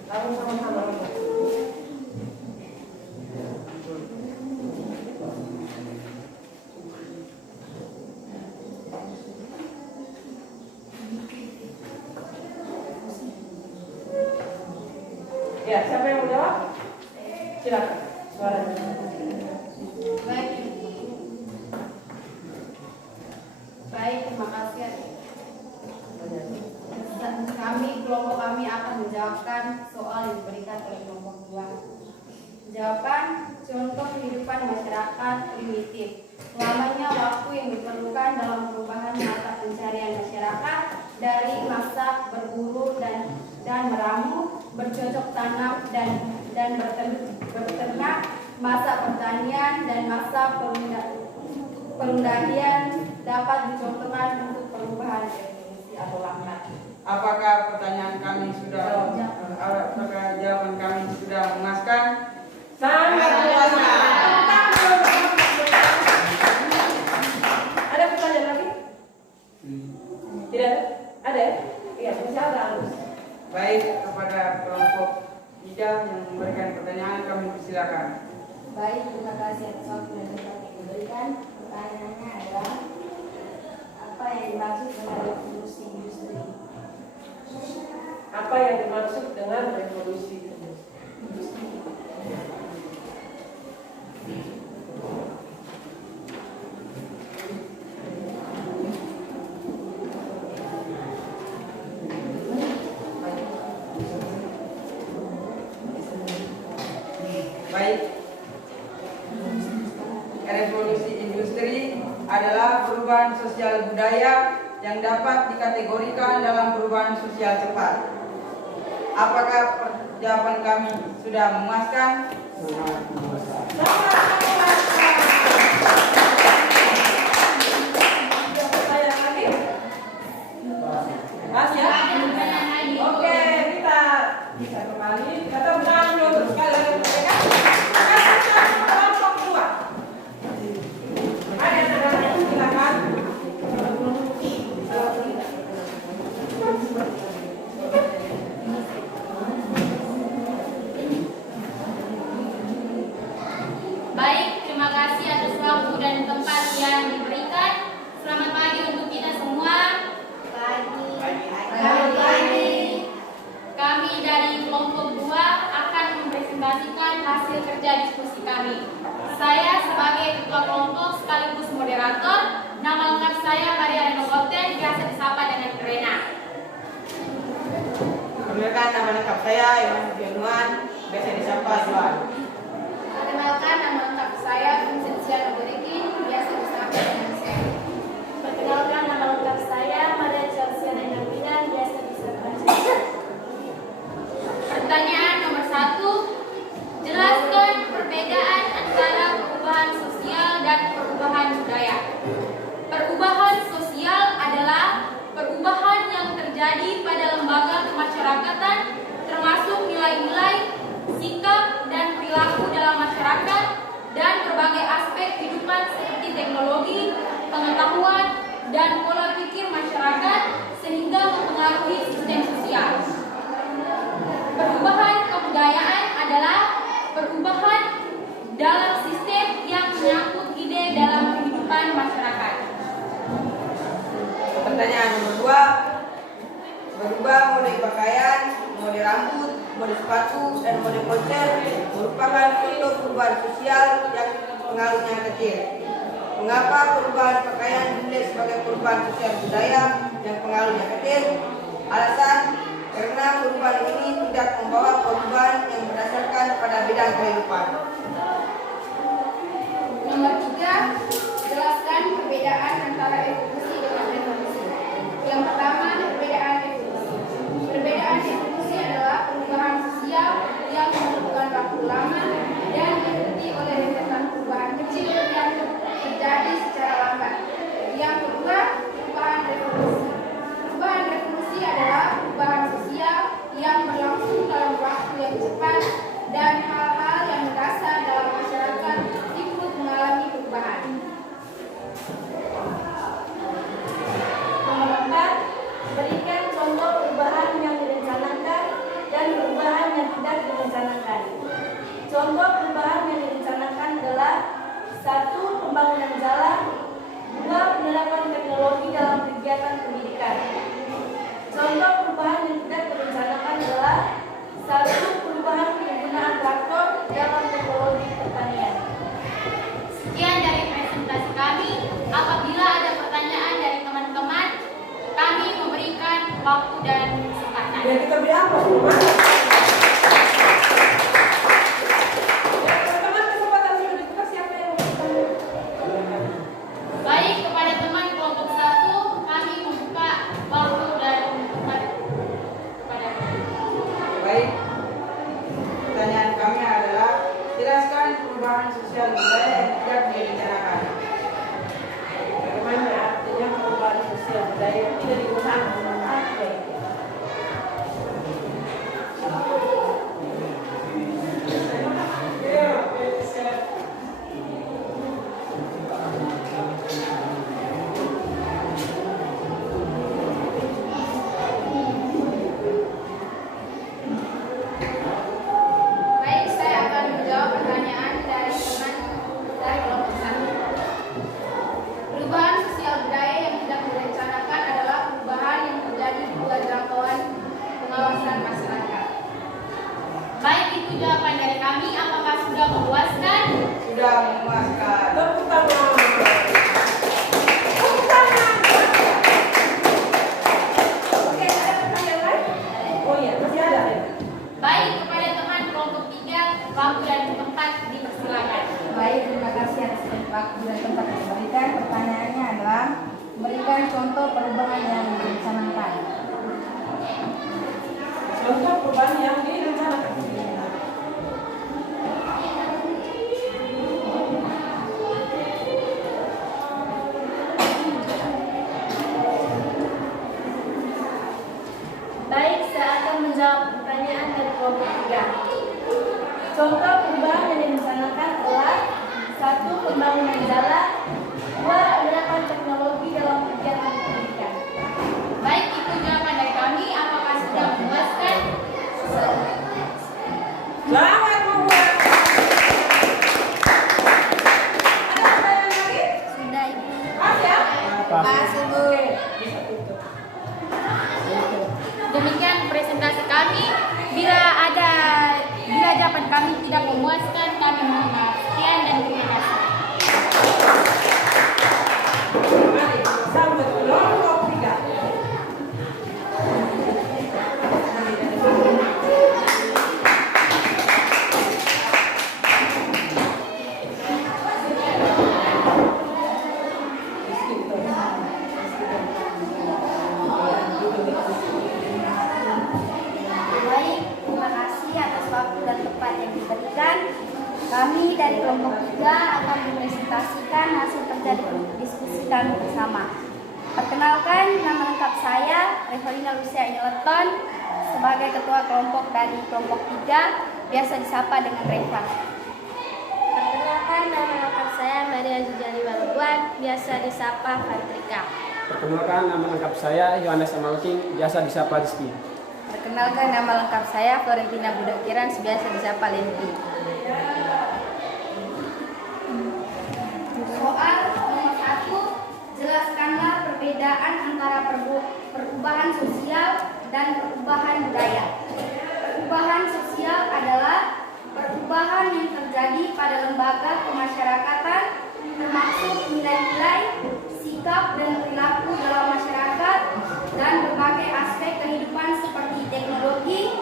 Lalu sama-sama. Ya, siapa yang mau jawab? Silakan. Suaranya. Baik, terima kasih. Kelompok kami akan menjawabkan soal yang diberikan oleh kelompok 2. Jawaban: contoh kehidupan masyarakat primitif. Lamanya waktu yang diperlukan dalam perubahan mata pencarian masyarakat dari masak, berburu dan meramu, bercocok tanam dan berternak, masa pertanian dan masa perundahian dapat dicontohkan untuk perubahan revolusi atau lambat. Apakah pertanyaan kami sudah, apakah jawaban kami sudah memuaskan? Sangat memuaskan. Ada pertanyaan lagi? Tidak ada? Ada ya? Iya, masih ada Agus. Baik, kepada kelompok Ida yang memberikan pertanyaan kami persilakan. Baik, terima kasih atas waktu dan tempat yang diberikan. Pertanyaannya adalah apa yang dimaksud dengan revolusi industri? Apa yang dimaksud dengan revolusi industri? Baik, revolusi industri adalah perubahan sosial budaya yang dapat dikategorikan dalam perubahan sosial cepat. Apakah jawaban kami sudah memuaskan? Sangat memuaskan. Ada pertanyaan lagi? Mas ya? Oke, kita bisa kembali. Kita tepuk untuk sekali lagi mereka. Kelompok 2. Ada yang silakan. Baik, terima kasih atas waktu dan tempat yang diberikan. Selamat pagi untuk kita semua. Kami dari kelompok 2 akan mempresentasikan hasil kerja diskusi kami. Saya sebagai ketua kelompok sekaligus moderator, nama lengkap saya Maria Renogoten, biasa disapa dengan Rena. Perkenalkan, nama lengkap saya Yohanes Bianuan, biasa disapa Juan. Perkenalkan, nama lengkap saya Vincentia Nogoriki, biasa disapa dengan Sam. Perkenalkan, nama lengkap saya Maria Celsiana Inambinan, biasa disapa Cece. Pertanyaan nomor 1, jelaskan perbedaan antara perubahan sosial dan perubahan budaya. Perubahan sosial adalah perubahan yang terjadi pada lembaga kemasyarakatan, termasuk nilai-nilai, sikap, dan perilaku dalam masyarakat, dan berbagai aspek kehidupan seperti teknologi, pengetahuan, dan pola pikir masyarakat, sehingga mempengaruhi sistem sosial. Perubahan kebudayaan adalah perubahan dalam sistem yang menyangkut ide dalam kehidupan masyarakat. Pertanyaan nomor 2, berubah mode pakaian, mode rambut, mode sepatu, dan mode ponsel merupakan contoh perubahan sosial yang pengaruhnya kecil. Mengapa perubahan pakaian dinilai sebagai perubahan sosial budaya yang pengaruhnya kecil? Alasan: karena perubahan ini tidak membawa perubahan yang berdasarkan pada bidang kehidupan. Nomor 3, jelaskan perbedaan antara evolusi dengan revolusi. Yang pertama, perbedaan evolusi. Perbedaan evolusi adalah perubahan sosial yang membutuhkan waktu lama dan diikuti oleh rentetan perubahan kecil yang terjadi secara lambat. Yang kedua, perubahan revolusi. Perubahan revolusi adalah perubahan sosial yang berlangsung dalam waktu yang cepat dan hal-hal yang mendasar dalam masyarakat ikut mengalami perubahan. Nomor 4, berikan contoh perubahan yang direncanakan dan perubahan yang tidak direncanakan. Contoh perubahan yang direncanakan adalah 1. Pembangunan jalan, 2. Penerapan teknologi dalam kegiatan pendidikan. Contoh perubahan yang tidak direncanakan adalah 1. Perubahan penggunaan traktor dalam teknologi pertanian. Sekian dari presentasi kami. Apabila ada pertanyaan dari teman-teman, kami memberikan waktu dan kesempatan. Ya kita beri amplop, Mas. Ya, sosial budaya yang tidak direncanakan. Bagaimana artinya perubahan sosial budaya yang tidak direncanakan? Apa itu? Baik, saya akan menjawab pertanyaan dari teman dari kelompok 1. Perubahan sosial budaya yang tidak direncanakan adalah perubahan yang terjadi di luar jangkauan pengawasan masyarakat. Baik, itu jawaban dari kami. Apakah sudah memuaskan? Sudah memuaskan. Tepuk tangan. Tepuk tangan. Oke, ada pertanyaan lain? Oh iya, masih ada ya? Baik, kepada teman kelompok 3, waktu dan tempat dipersilakan. Baik, terima kasih atas waktu dan tempat yang diberikan. Pertanyaannya adalah memberikan contoh perubahan yang direncanakan. Contoh perubahan yang direncanakan. Baik, saya akan menjawab pertanyaan dari kelompok 3. Contoh perubahan yang direncanakan adalah 1. Pembangunan jalan, 2. Penerapan teknologi dalam kegiatan pendidikan. Baik, itu jawaban dari kami. Apakah sudah memuaskan? Selamat memuaskan. Ada pertanyaan lagi? Sudah, Ibu. Pas ya? Makasih, Bu. Demikian presentasi kami. Bila jawaban kami tidak memuaskan, kami mohon maaf. Sekian dan terima kasih. Mari sampai kelompok 3. Baik, terima kasih atas waktu dan tempat yang diberikan. Kami dari kelompok 3 akan mempresentasikan hasil kerja diskusi kami bersama. Perkenalkan, nama lengkap saya Revalina Lucia Ineleton sebagai ketua kelompok dari kelompok 3, biasa disapa dengan Reva. Perkenalkan, nama lengkap saya Maria Jujali Waluan, biasa disapa Fatrika. Perkenalkan, nama lengkap saya Yohanes Amalking, biasa disapa Rizky. Perkenalkan, nama lengkap saya Florentina Budakiran, biasa disapa Lenti. Soal nomor 1, jelaskanlah perbedaan antara perubahan sosial dan perubahan budaya. Perubahan sosial adalah perubahan yang terjadi pada lembaga kemasyarakatan, termasuk nilai-nilai, sikap dan perilaku dalam masyarakat, dan berbagai aspek kehidupan seperti teknologi,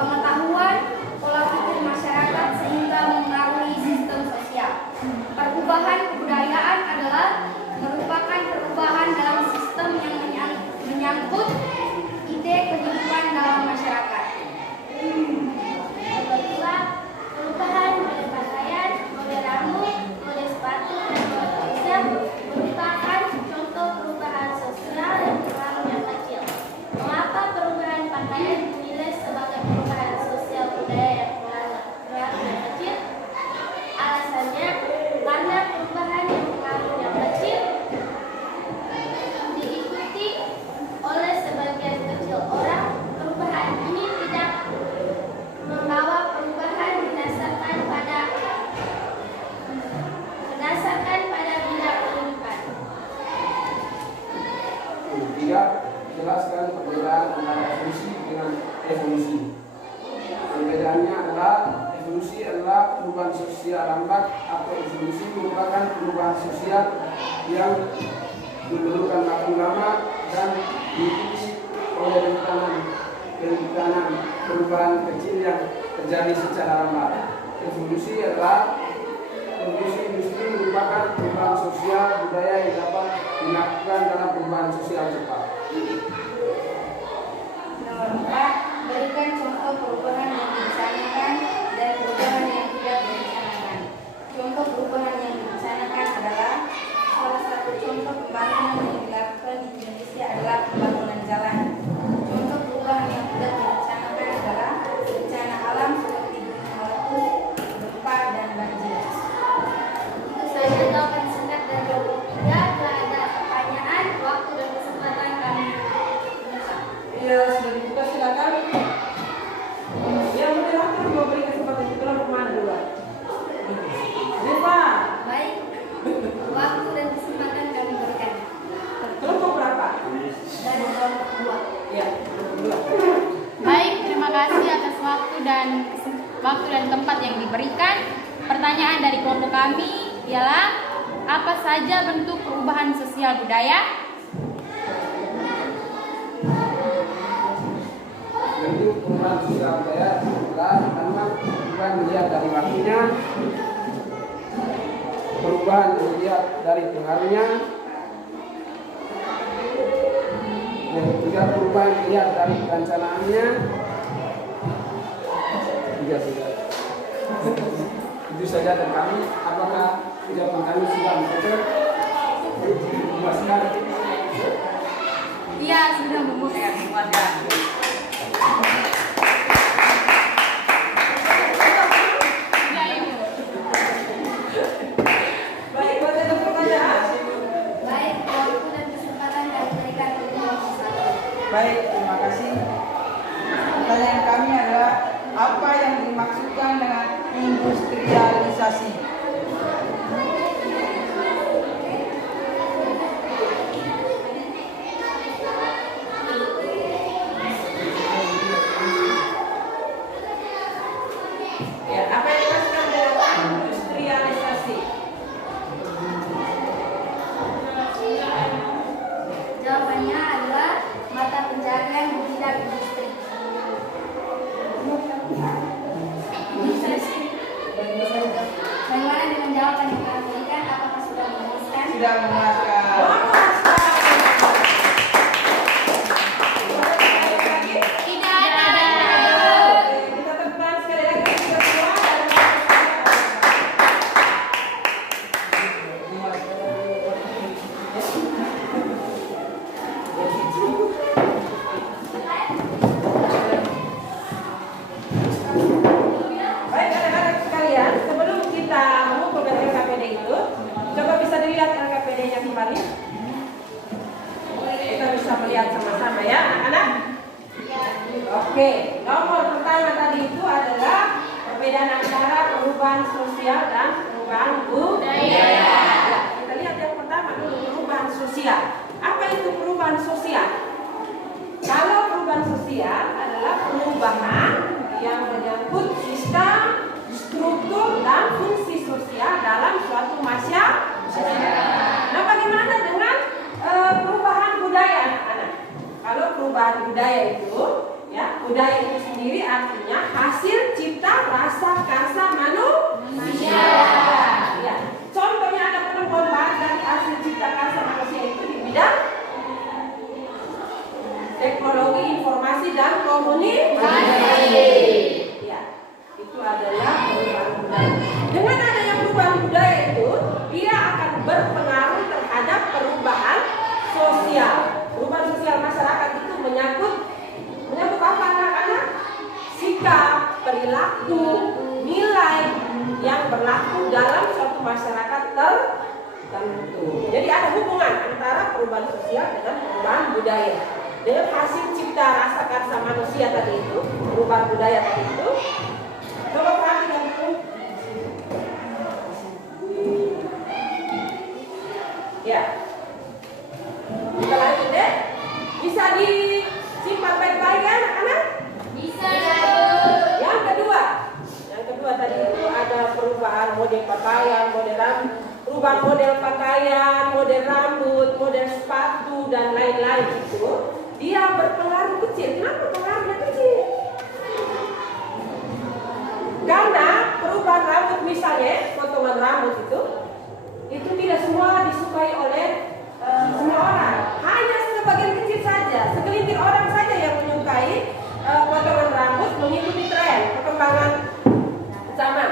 pengetahuan, pola pikir masyarakat sehingga mempengaruhi sistem sosial. Perubahan kebudayaan adalah merupakan perubahan dalam sistem yang menyangkut ide kehidupan dalam masyarakat. Nomor 2, perubahan mode pakaian, mode rambut, mode sepatu, dan mode konsep merupakan contoh perubahan sosial yang berpengaruh yang kecil. Mengapa perubahan pakaian dinilai sebagai perubahan sosial budaya yang berpengaruh yang kecil? Alasannya, karena perubahan yang berpengaruh yang kecil diikuti oleh sebagian kecil orang, perubahan ini tidak membawa perubahan berdasarkan pada bidang kehidupan. 3. Jelaskan perbedaan antara evolusi dengan evolusi. Perbedaannya adalah evolusi adalah perubahan sosial lambat atau evolusi merupakan perubahan sosial yang memerlukan waktu lama dan diikuti oleh rentetan perubahan kecil yang terjadi secara lambat. Evolusi industri merupakan perubahan sosial budaya yang dapat dilakukan dalam perubahan sosial cepat. Nomor 4, berikan contoh perubahan yang direncanakan dan perubahan yang tidak direncanakan. Contoh perubahan dari kelompok kami ialah apa saja bentuk perubahan sosial budaya? Bentuk perubahan sosial budaya adalah pertama perubahan dilihat dari waktunya, perubahan dilihat dari pengaruhnya, yang ketiga perubahan dilihat dari perencanaannya. Itu saja dari kami. Apakah ucapan kami sudah mencukup? Memuaskan? Iya, sudah memuaskan. Baik, boleh ada pertanyaan? Baik, waktu dan kesempatan yang diberikan untuk satu. Baik, terima kasih. Pertanyaan kami adalah apa yang dimaksudkan dengan industrialisasi? Ya, apa yang dimaksudkan dengan industrialisasi? Jawabannya adalah mata pencarian di bidang industri. Bagaimana dengan jawaban yang kalian berikan? Apakah sudah memuaskan? Sudah memuaskan. Tidak ada. Kita temukan sekali lagi kita semua. Baik anak-anak sekalian, sebelum kita mengumpulkan LKPD itu, coba bisa dilihat LKPD-nya kembali. Kita bisa melihat sama-sama ya anak-anak. Oke, nomor pertama tadi itu adalah perbedaan antara perubahan sosial dan perubahan budaya. Ya, kita lihat yang pertama dulu, perubahan sosial. Apa itu perubahan sosial? Kalau perubahan sosial adalah perubahan yang menyangkut sistem, struktur, dan fungsi sosial dalam suatu masyarakat. Nah, bagaimana dengan perubahan budaya anak-anak? Kalau perubahan budaya itu, ya, budaya itu sendiri artinya hasil cipta rasa karsa manusia. Ya, contohnya ada pengembangan dari hasil cipta karsa manusia itu di bidang teknologi informasi dan komunikasi. Ya, itu adalah perubahan budaya. Dengan adanya perubahan budaya itu, dia akan berpengaruh terhadap perubahan sosial. Perubahan sosial masyarakat itu menyangkut apa anak-anak? Sikap, perilaku, nilai yang berlaku dalam suatu masyarakat tertentu. Jadi ada hubungan antara perubahan sosial dengan perubahan budaya. Dengan hasil cipta rasa karsa manusia tadi itu, perubahan budaya tadi itu, coba perhatikan dulu. Ya, kita lanjut deh. Bisa disimpan baik-baik ya anak-anak? Bisa. Yang kedua tadi itu ada perubahan model pakaian, model rambut, perubahan model pakaian, model rambut, model sepatu dan lain-lain itu. Dia berpengaruh kecil. Kenapa pengaruhnya kecil? Karena perubahan rambut misalnya, potongan rambut itu tidak semua disukai oleh semua orang. Hanya sebagian kecil saja, segelintir orang saja yang menyukai potongan rambut mengikuti tren perkembangan zaman.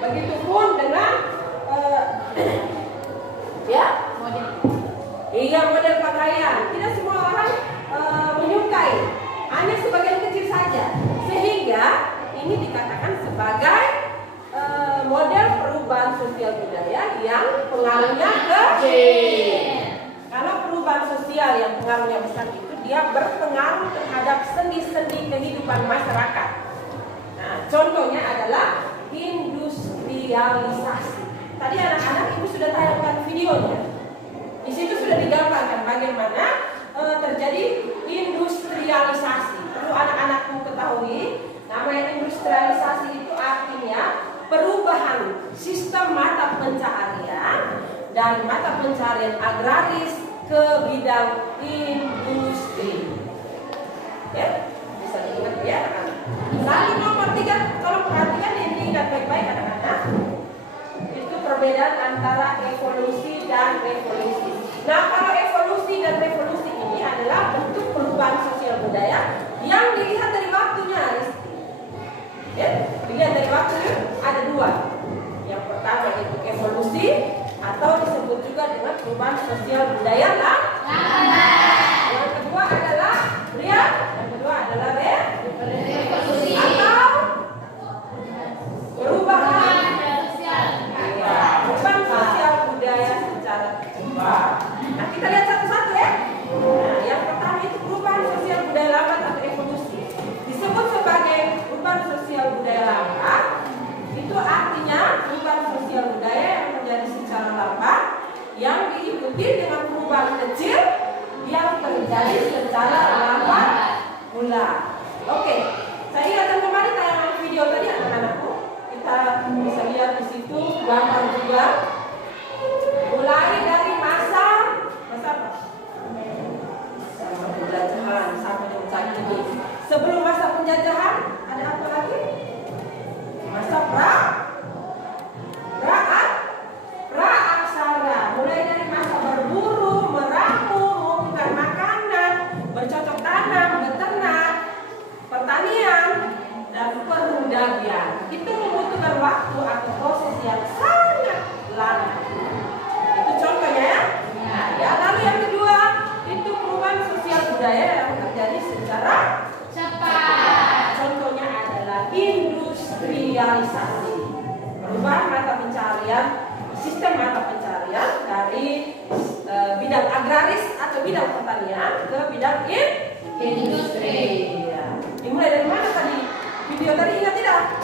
Begitupun dengan model pakaian. Tidak semua orang menyukai, hanya sebagian kecil saja, sehingga ini dikatakan sebagai model perubahan sosial budaya yang pengaruhnya kecil. Kalau perubahan sosial yang pengaruhnya besar itu dia berpengaruh terhadap sendi-sendi kehidupan masyarakat. Nah, contohnya adalah industrialisasi. Tadi anak-anak ibu sudah tayangkan videonya. Di situ sudah digambarkan bagaimana terjadi industrialisasi. Perlu anak-anakku ketahui, namanya industrialisasi itu artinya perubahan sistem mata pencaharian dari mata pencaharian agraris ke bidang industri. Ya, bisa diingat ya anak-anak. Lalu nomor 3, tolong perhatikan ini, ingat baik-baik anak-anak. Itu perbedaan antara evolusi dan revolusi. Nah, kalau evolusi dan revolusi ini adalah bentuk perubahan sosial budaya yang dilihat dari waktunya, Rizky. Ya, dilihat dari waktunya ada 2. Yang pertama itu evolusi atau disebut juga dengan perubahan sosial budaya lambat. Yang kedua adalah revolusi atau perubahan sosial budaya secara cepat. Nah, kita lihat satu-satu ya. Nah, yang pertama itu perubahan sosial budaya lambat atau evolusi. Disebut sebagai perubahan sosial budaya lambat. Itu artinya perubahan sosial budaya yang terjadi secara lambat yang diikuti dengan perubahan kecil yang terjadi secara lambat pula. Oke, saya ingatkan kembali tayangan video tadi anak-anakku. Kita bisa lihat di situ gambar juga. Mulai dari masa apa? Masa penjajahan sampai dengan saat ini. Sebelum masa penjajahan ada apa lagi? Masa pra-aksara. Mulai dari masa berburu, meramu, mengumpulkan makanan, bercocok tanam, beternak, pertanian, dan perdagangan. Itu membutuhkan waktu atau proses yang sangat lama. Itu contohnya ya. Nah, ya, lalu yang kedua itu perubahan sosial budaya yang terjadi secara cepat. Contohnya adalah industrialisasi. Perubahan mata pencaharian, sistem mata pencaharian dari bidang agraris atau bidang pertanian ke bidang industri. Ya. Dimulai dari mana tadi? Video tadi ingat tidak?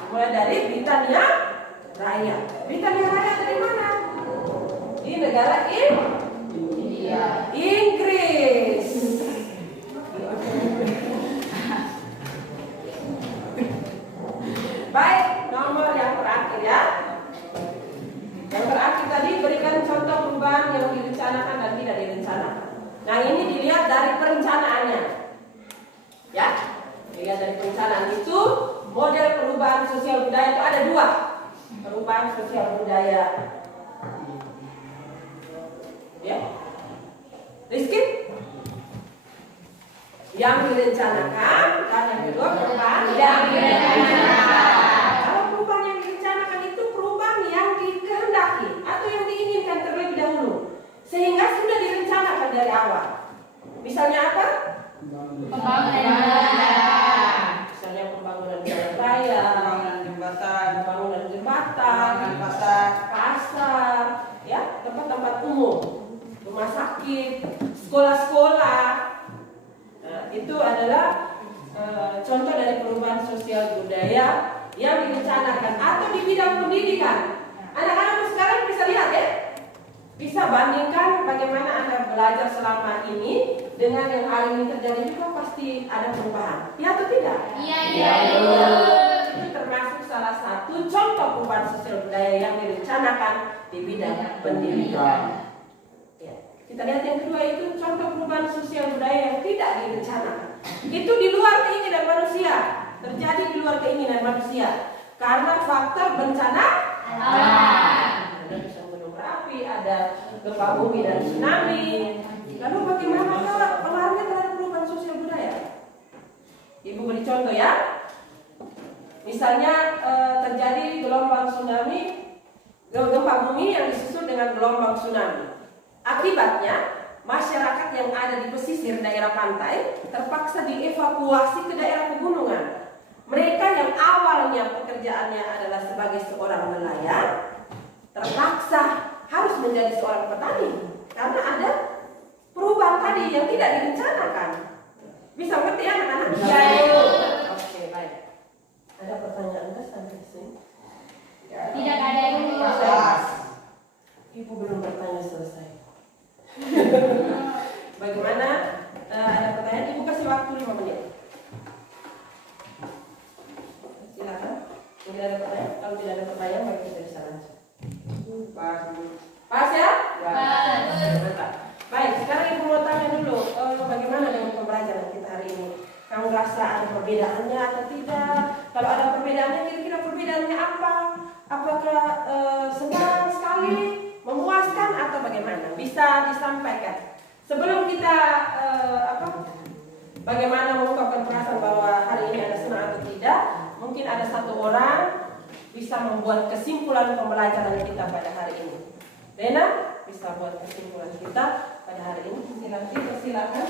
Dimulai dari Britania Raya. Britania Raya dari mana? Di negara Inggris. Baik, nomor yang terakhir ya. Yang terakhir tadi berikan contoh perubahan yang direncanakan dan tidak direncanakan. Nah, ini dilihat dari perencanaannya. Ya, dilihat dari perencanaan itu model perubahan sosial budaya itu ada 2. Perubahan sosial budaya. Ya, Rizky? Yang direncanakan dan yang kedua perubahan yang direncanakan. Kalau perubahan yang direncanakan itu perubahan yang dikehendaki atau yang diinginkan terlebih dahulu, sehingga sudah direncanakan dari awal. Misalnya apa? Misalnya pembangunan jalan raya, pembangunan jembatan, pasar, ya, tempat-tempat umum, rumah sakit, sekolah-sekolah. Nah, itu adalah contoh dari perubahan sosial budaya yang direncanakan. Atau di bidang pendidikan, anak-anak sekarang bisa lihat ya, bisa bandingkan bagaimana Anda belajar selama ini dengan yang hari ini terjadi juga pasti ada perubahan. Ya atau tidak? Iya. Itu termasuk salah satu contoh perubahan sosial budaya yang direncanakan di bidang pendidikan. Ya. Kita lihat yang kedua itu contoh perubahan sosial budaya yang tidak direncanakan. Itu di luar keinginan manusia, terjadi di luar keinginan manusia karena faktor bencana alam. Ada gunung berapi, ada gempa bumi dan tsunami. Lalu bagaimana pengaruhnya terhadap perubahan sosial budaya? Ibu beri contoh ya. Misalnya terjadi gelombang tsunami, gempa bumi yang disusul dengan gelombang tsunami. Akibatnya masyarakat yang ada di pesisir daerah pantai terpaksa dievakuasi ke daerah pegunungan. Mereka yang awalnya pekerjaannya adalah sebagai seorang nelayan terpaksa harus menjadi seorang petani karena ada perubahan tadi yang tidak direncanakan. Bisa ngerti ya anak-anak? Iya. Oke, baik. Ada pertanyaan nggak sampai sini? Tidak ada yang Ibu belum bertanya selesai. Bagaimana? Ada pertanyaan? Ibu kasih waktu 5 menit. Silakan. Tidak ada pertanyaan? Pas ya? Pas. Mantap. Baik, sekarang Ibu mau tanya dulu, bagaimana dengan pembelajaran kita hari ini? Kamu rasa ada perbedaannya atau tidak? Kalau ada perbedaannya, kira-kira perbedaannya apa? Apakah senang sekali, memuaskan atau bagaimana? Bisa disampaikan. Sebelum kita bagaimana mengungkapkan perasaan bahwa hari ini ada senang atau tidak, mungkin ada satu orang bisa membuat kesimpulan pembelajaran kita pada hari ini. Lena bisa buat kesimpulan kita pada hari ini. Silakan.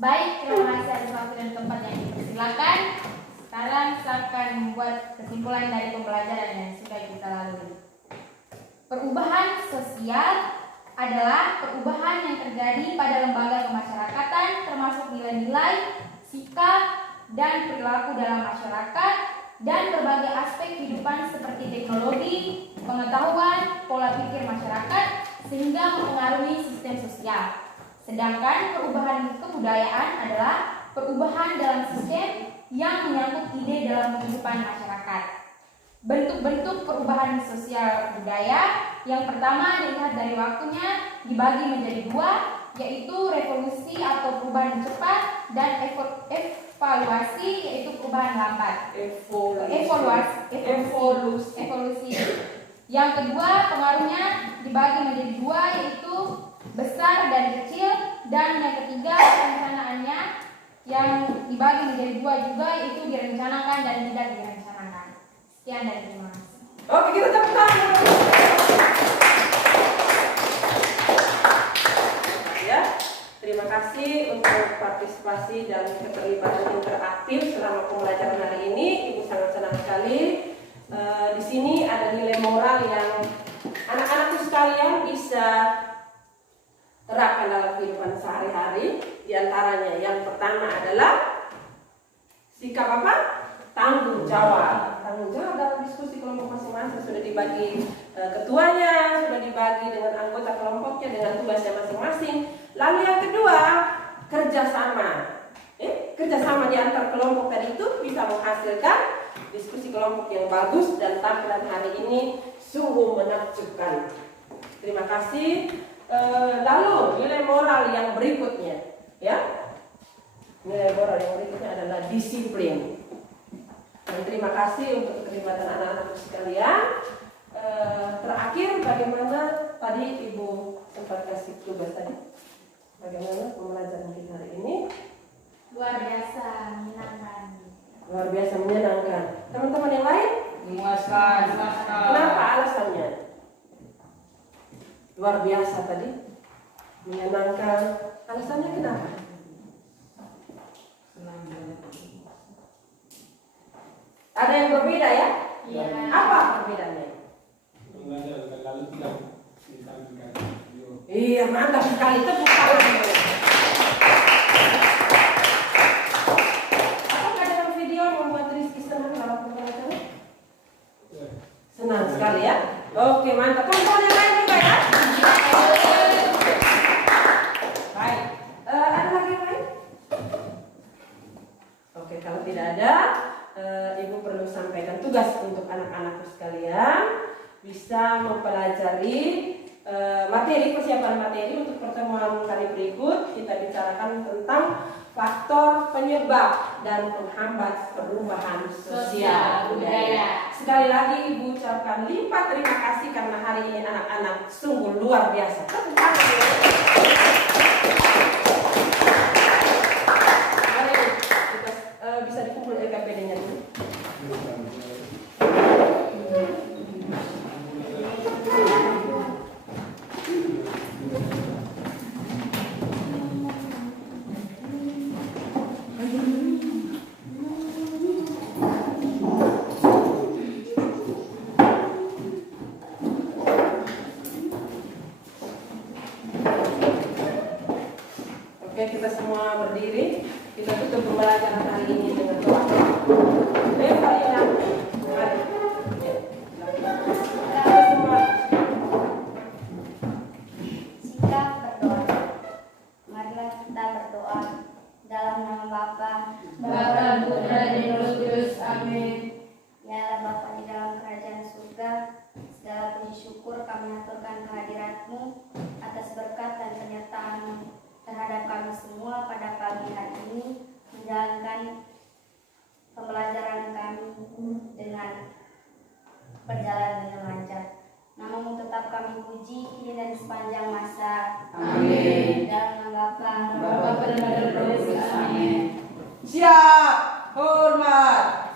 Baik, terima kasih atas waktu dan tempat yang dipersilakan. Sekarang saya akan membuat kesimpulan dari pembelajaran yang sudah kita lalui. Perubahan sosial adalah perubahan yang terjadi pada lembaga kemasyarakatan, termasuk nilai-nilai, sikap, dan perilaku dalam masyarakat, dan berbagai aspek kehidupan seperti teknologi, pengetahuan, pola pikir masyarakat, sehingga mempengaruhi sistem sosial. Sedangkan perubahan kebudayaan adalah perubahan dalam sistem yang menyangkut ide dalam kehidupan masyarakat. Bentuk-bentuk perubahan sosial budaya yang pertama dilihat dari waktunya dibagi menjadi dua, yaitu revolusi atau perubahan cepat dan evaluasi yaitu perubahan lambat. Evolusi. Yang kedua pengaruhnya dibagi menjadi dua, yaitu besar dan kecil, dan yang ketiga perencanaannya yang dibagi menjadi dua juga, yaitu direncanakan dan tidak direncanakan. Sekian dan terima kasih. Oke, kita tepuk tangan. Ya, terima kasih untuk partisipasi dan keterlibatan interaktif selama pembelajaran hari ini. Ibu sangat senang sekali. Di sini ada nilai moral yang anak-anakku sekalian bisa terapkan dalam kehidupan sehari-hari. Di antaranya yang pertama adalah sikap apa? Tanggung jawab. Tanggung jawab dalam diskusi kelompok masing-masing sudah dibagi ketuanya, sudah dibagi dengan anggota kelompoknya dengan tugasnya masing-masing. Lalu yang kedua, kerjasama. Kerjasama di antar kelompok tadi itu bisa menghasilkan diskusi kelompok yang bagus, dan tampilan hari ini sungguh menakjubkan. Terima kasih. Lalu nilai moral yang berikutnya, ya. Nilai moral yang berikutnya adalah disiplin. Dan terima kasih untuk keterlibatan anak-anak sekalian. Terakhir, bagaimana tadi Ibu sempat kasih tugas tadi? Bagaimana pembelajaran kita hari ini? Luar biasa menyenangkan. Luar biasa menyenangkan. Teman-teman yang lain? Memuaskan. Kenapa alasannya? Luar biasa tadi, menyenangkan. Alasannya kenapa? Ada yang berbeda ya? Iya. Apa perbedaannya? Iya, mantap sekali. Tepuk tangan. Apakah dalam video membuat Rizky senang dalam pembelajaran? Senang sekali ya? Oke, mantap. Teman-teman yang lain juga ya? Baik. Ada lagi yang lain? Oke, kalau tidak ada, Ibu perlu sampaikan tugas untuk anak-anakku sekalian. Bisa mempelajari persiapan materi untuk pertemuan kali berikut. Kita bicarakan tentang faktor penyebab dan penghambat perubahan sosial budaya. Sekali lagi Ibu ucapkan limpah terima kasih karena hari ini anak-anak sungguh luar biasa. Tepuk tangan ya. Mari kita bisa dikumpul LKPD-nya dulu. syukur kami aturkan kehadirat-Mu atas berkat dan penyertaan terhadap kami semua pada pagi hari ini, menjalankan pembelajaran kami dengan berjalan dengan lancar. Namamu tetap kami puji kini dan sepanjang masa. Amin. Dalam nama Bapa, Bapa dan Roh Kudus. Amin. Siap, hormat.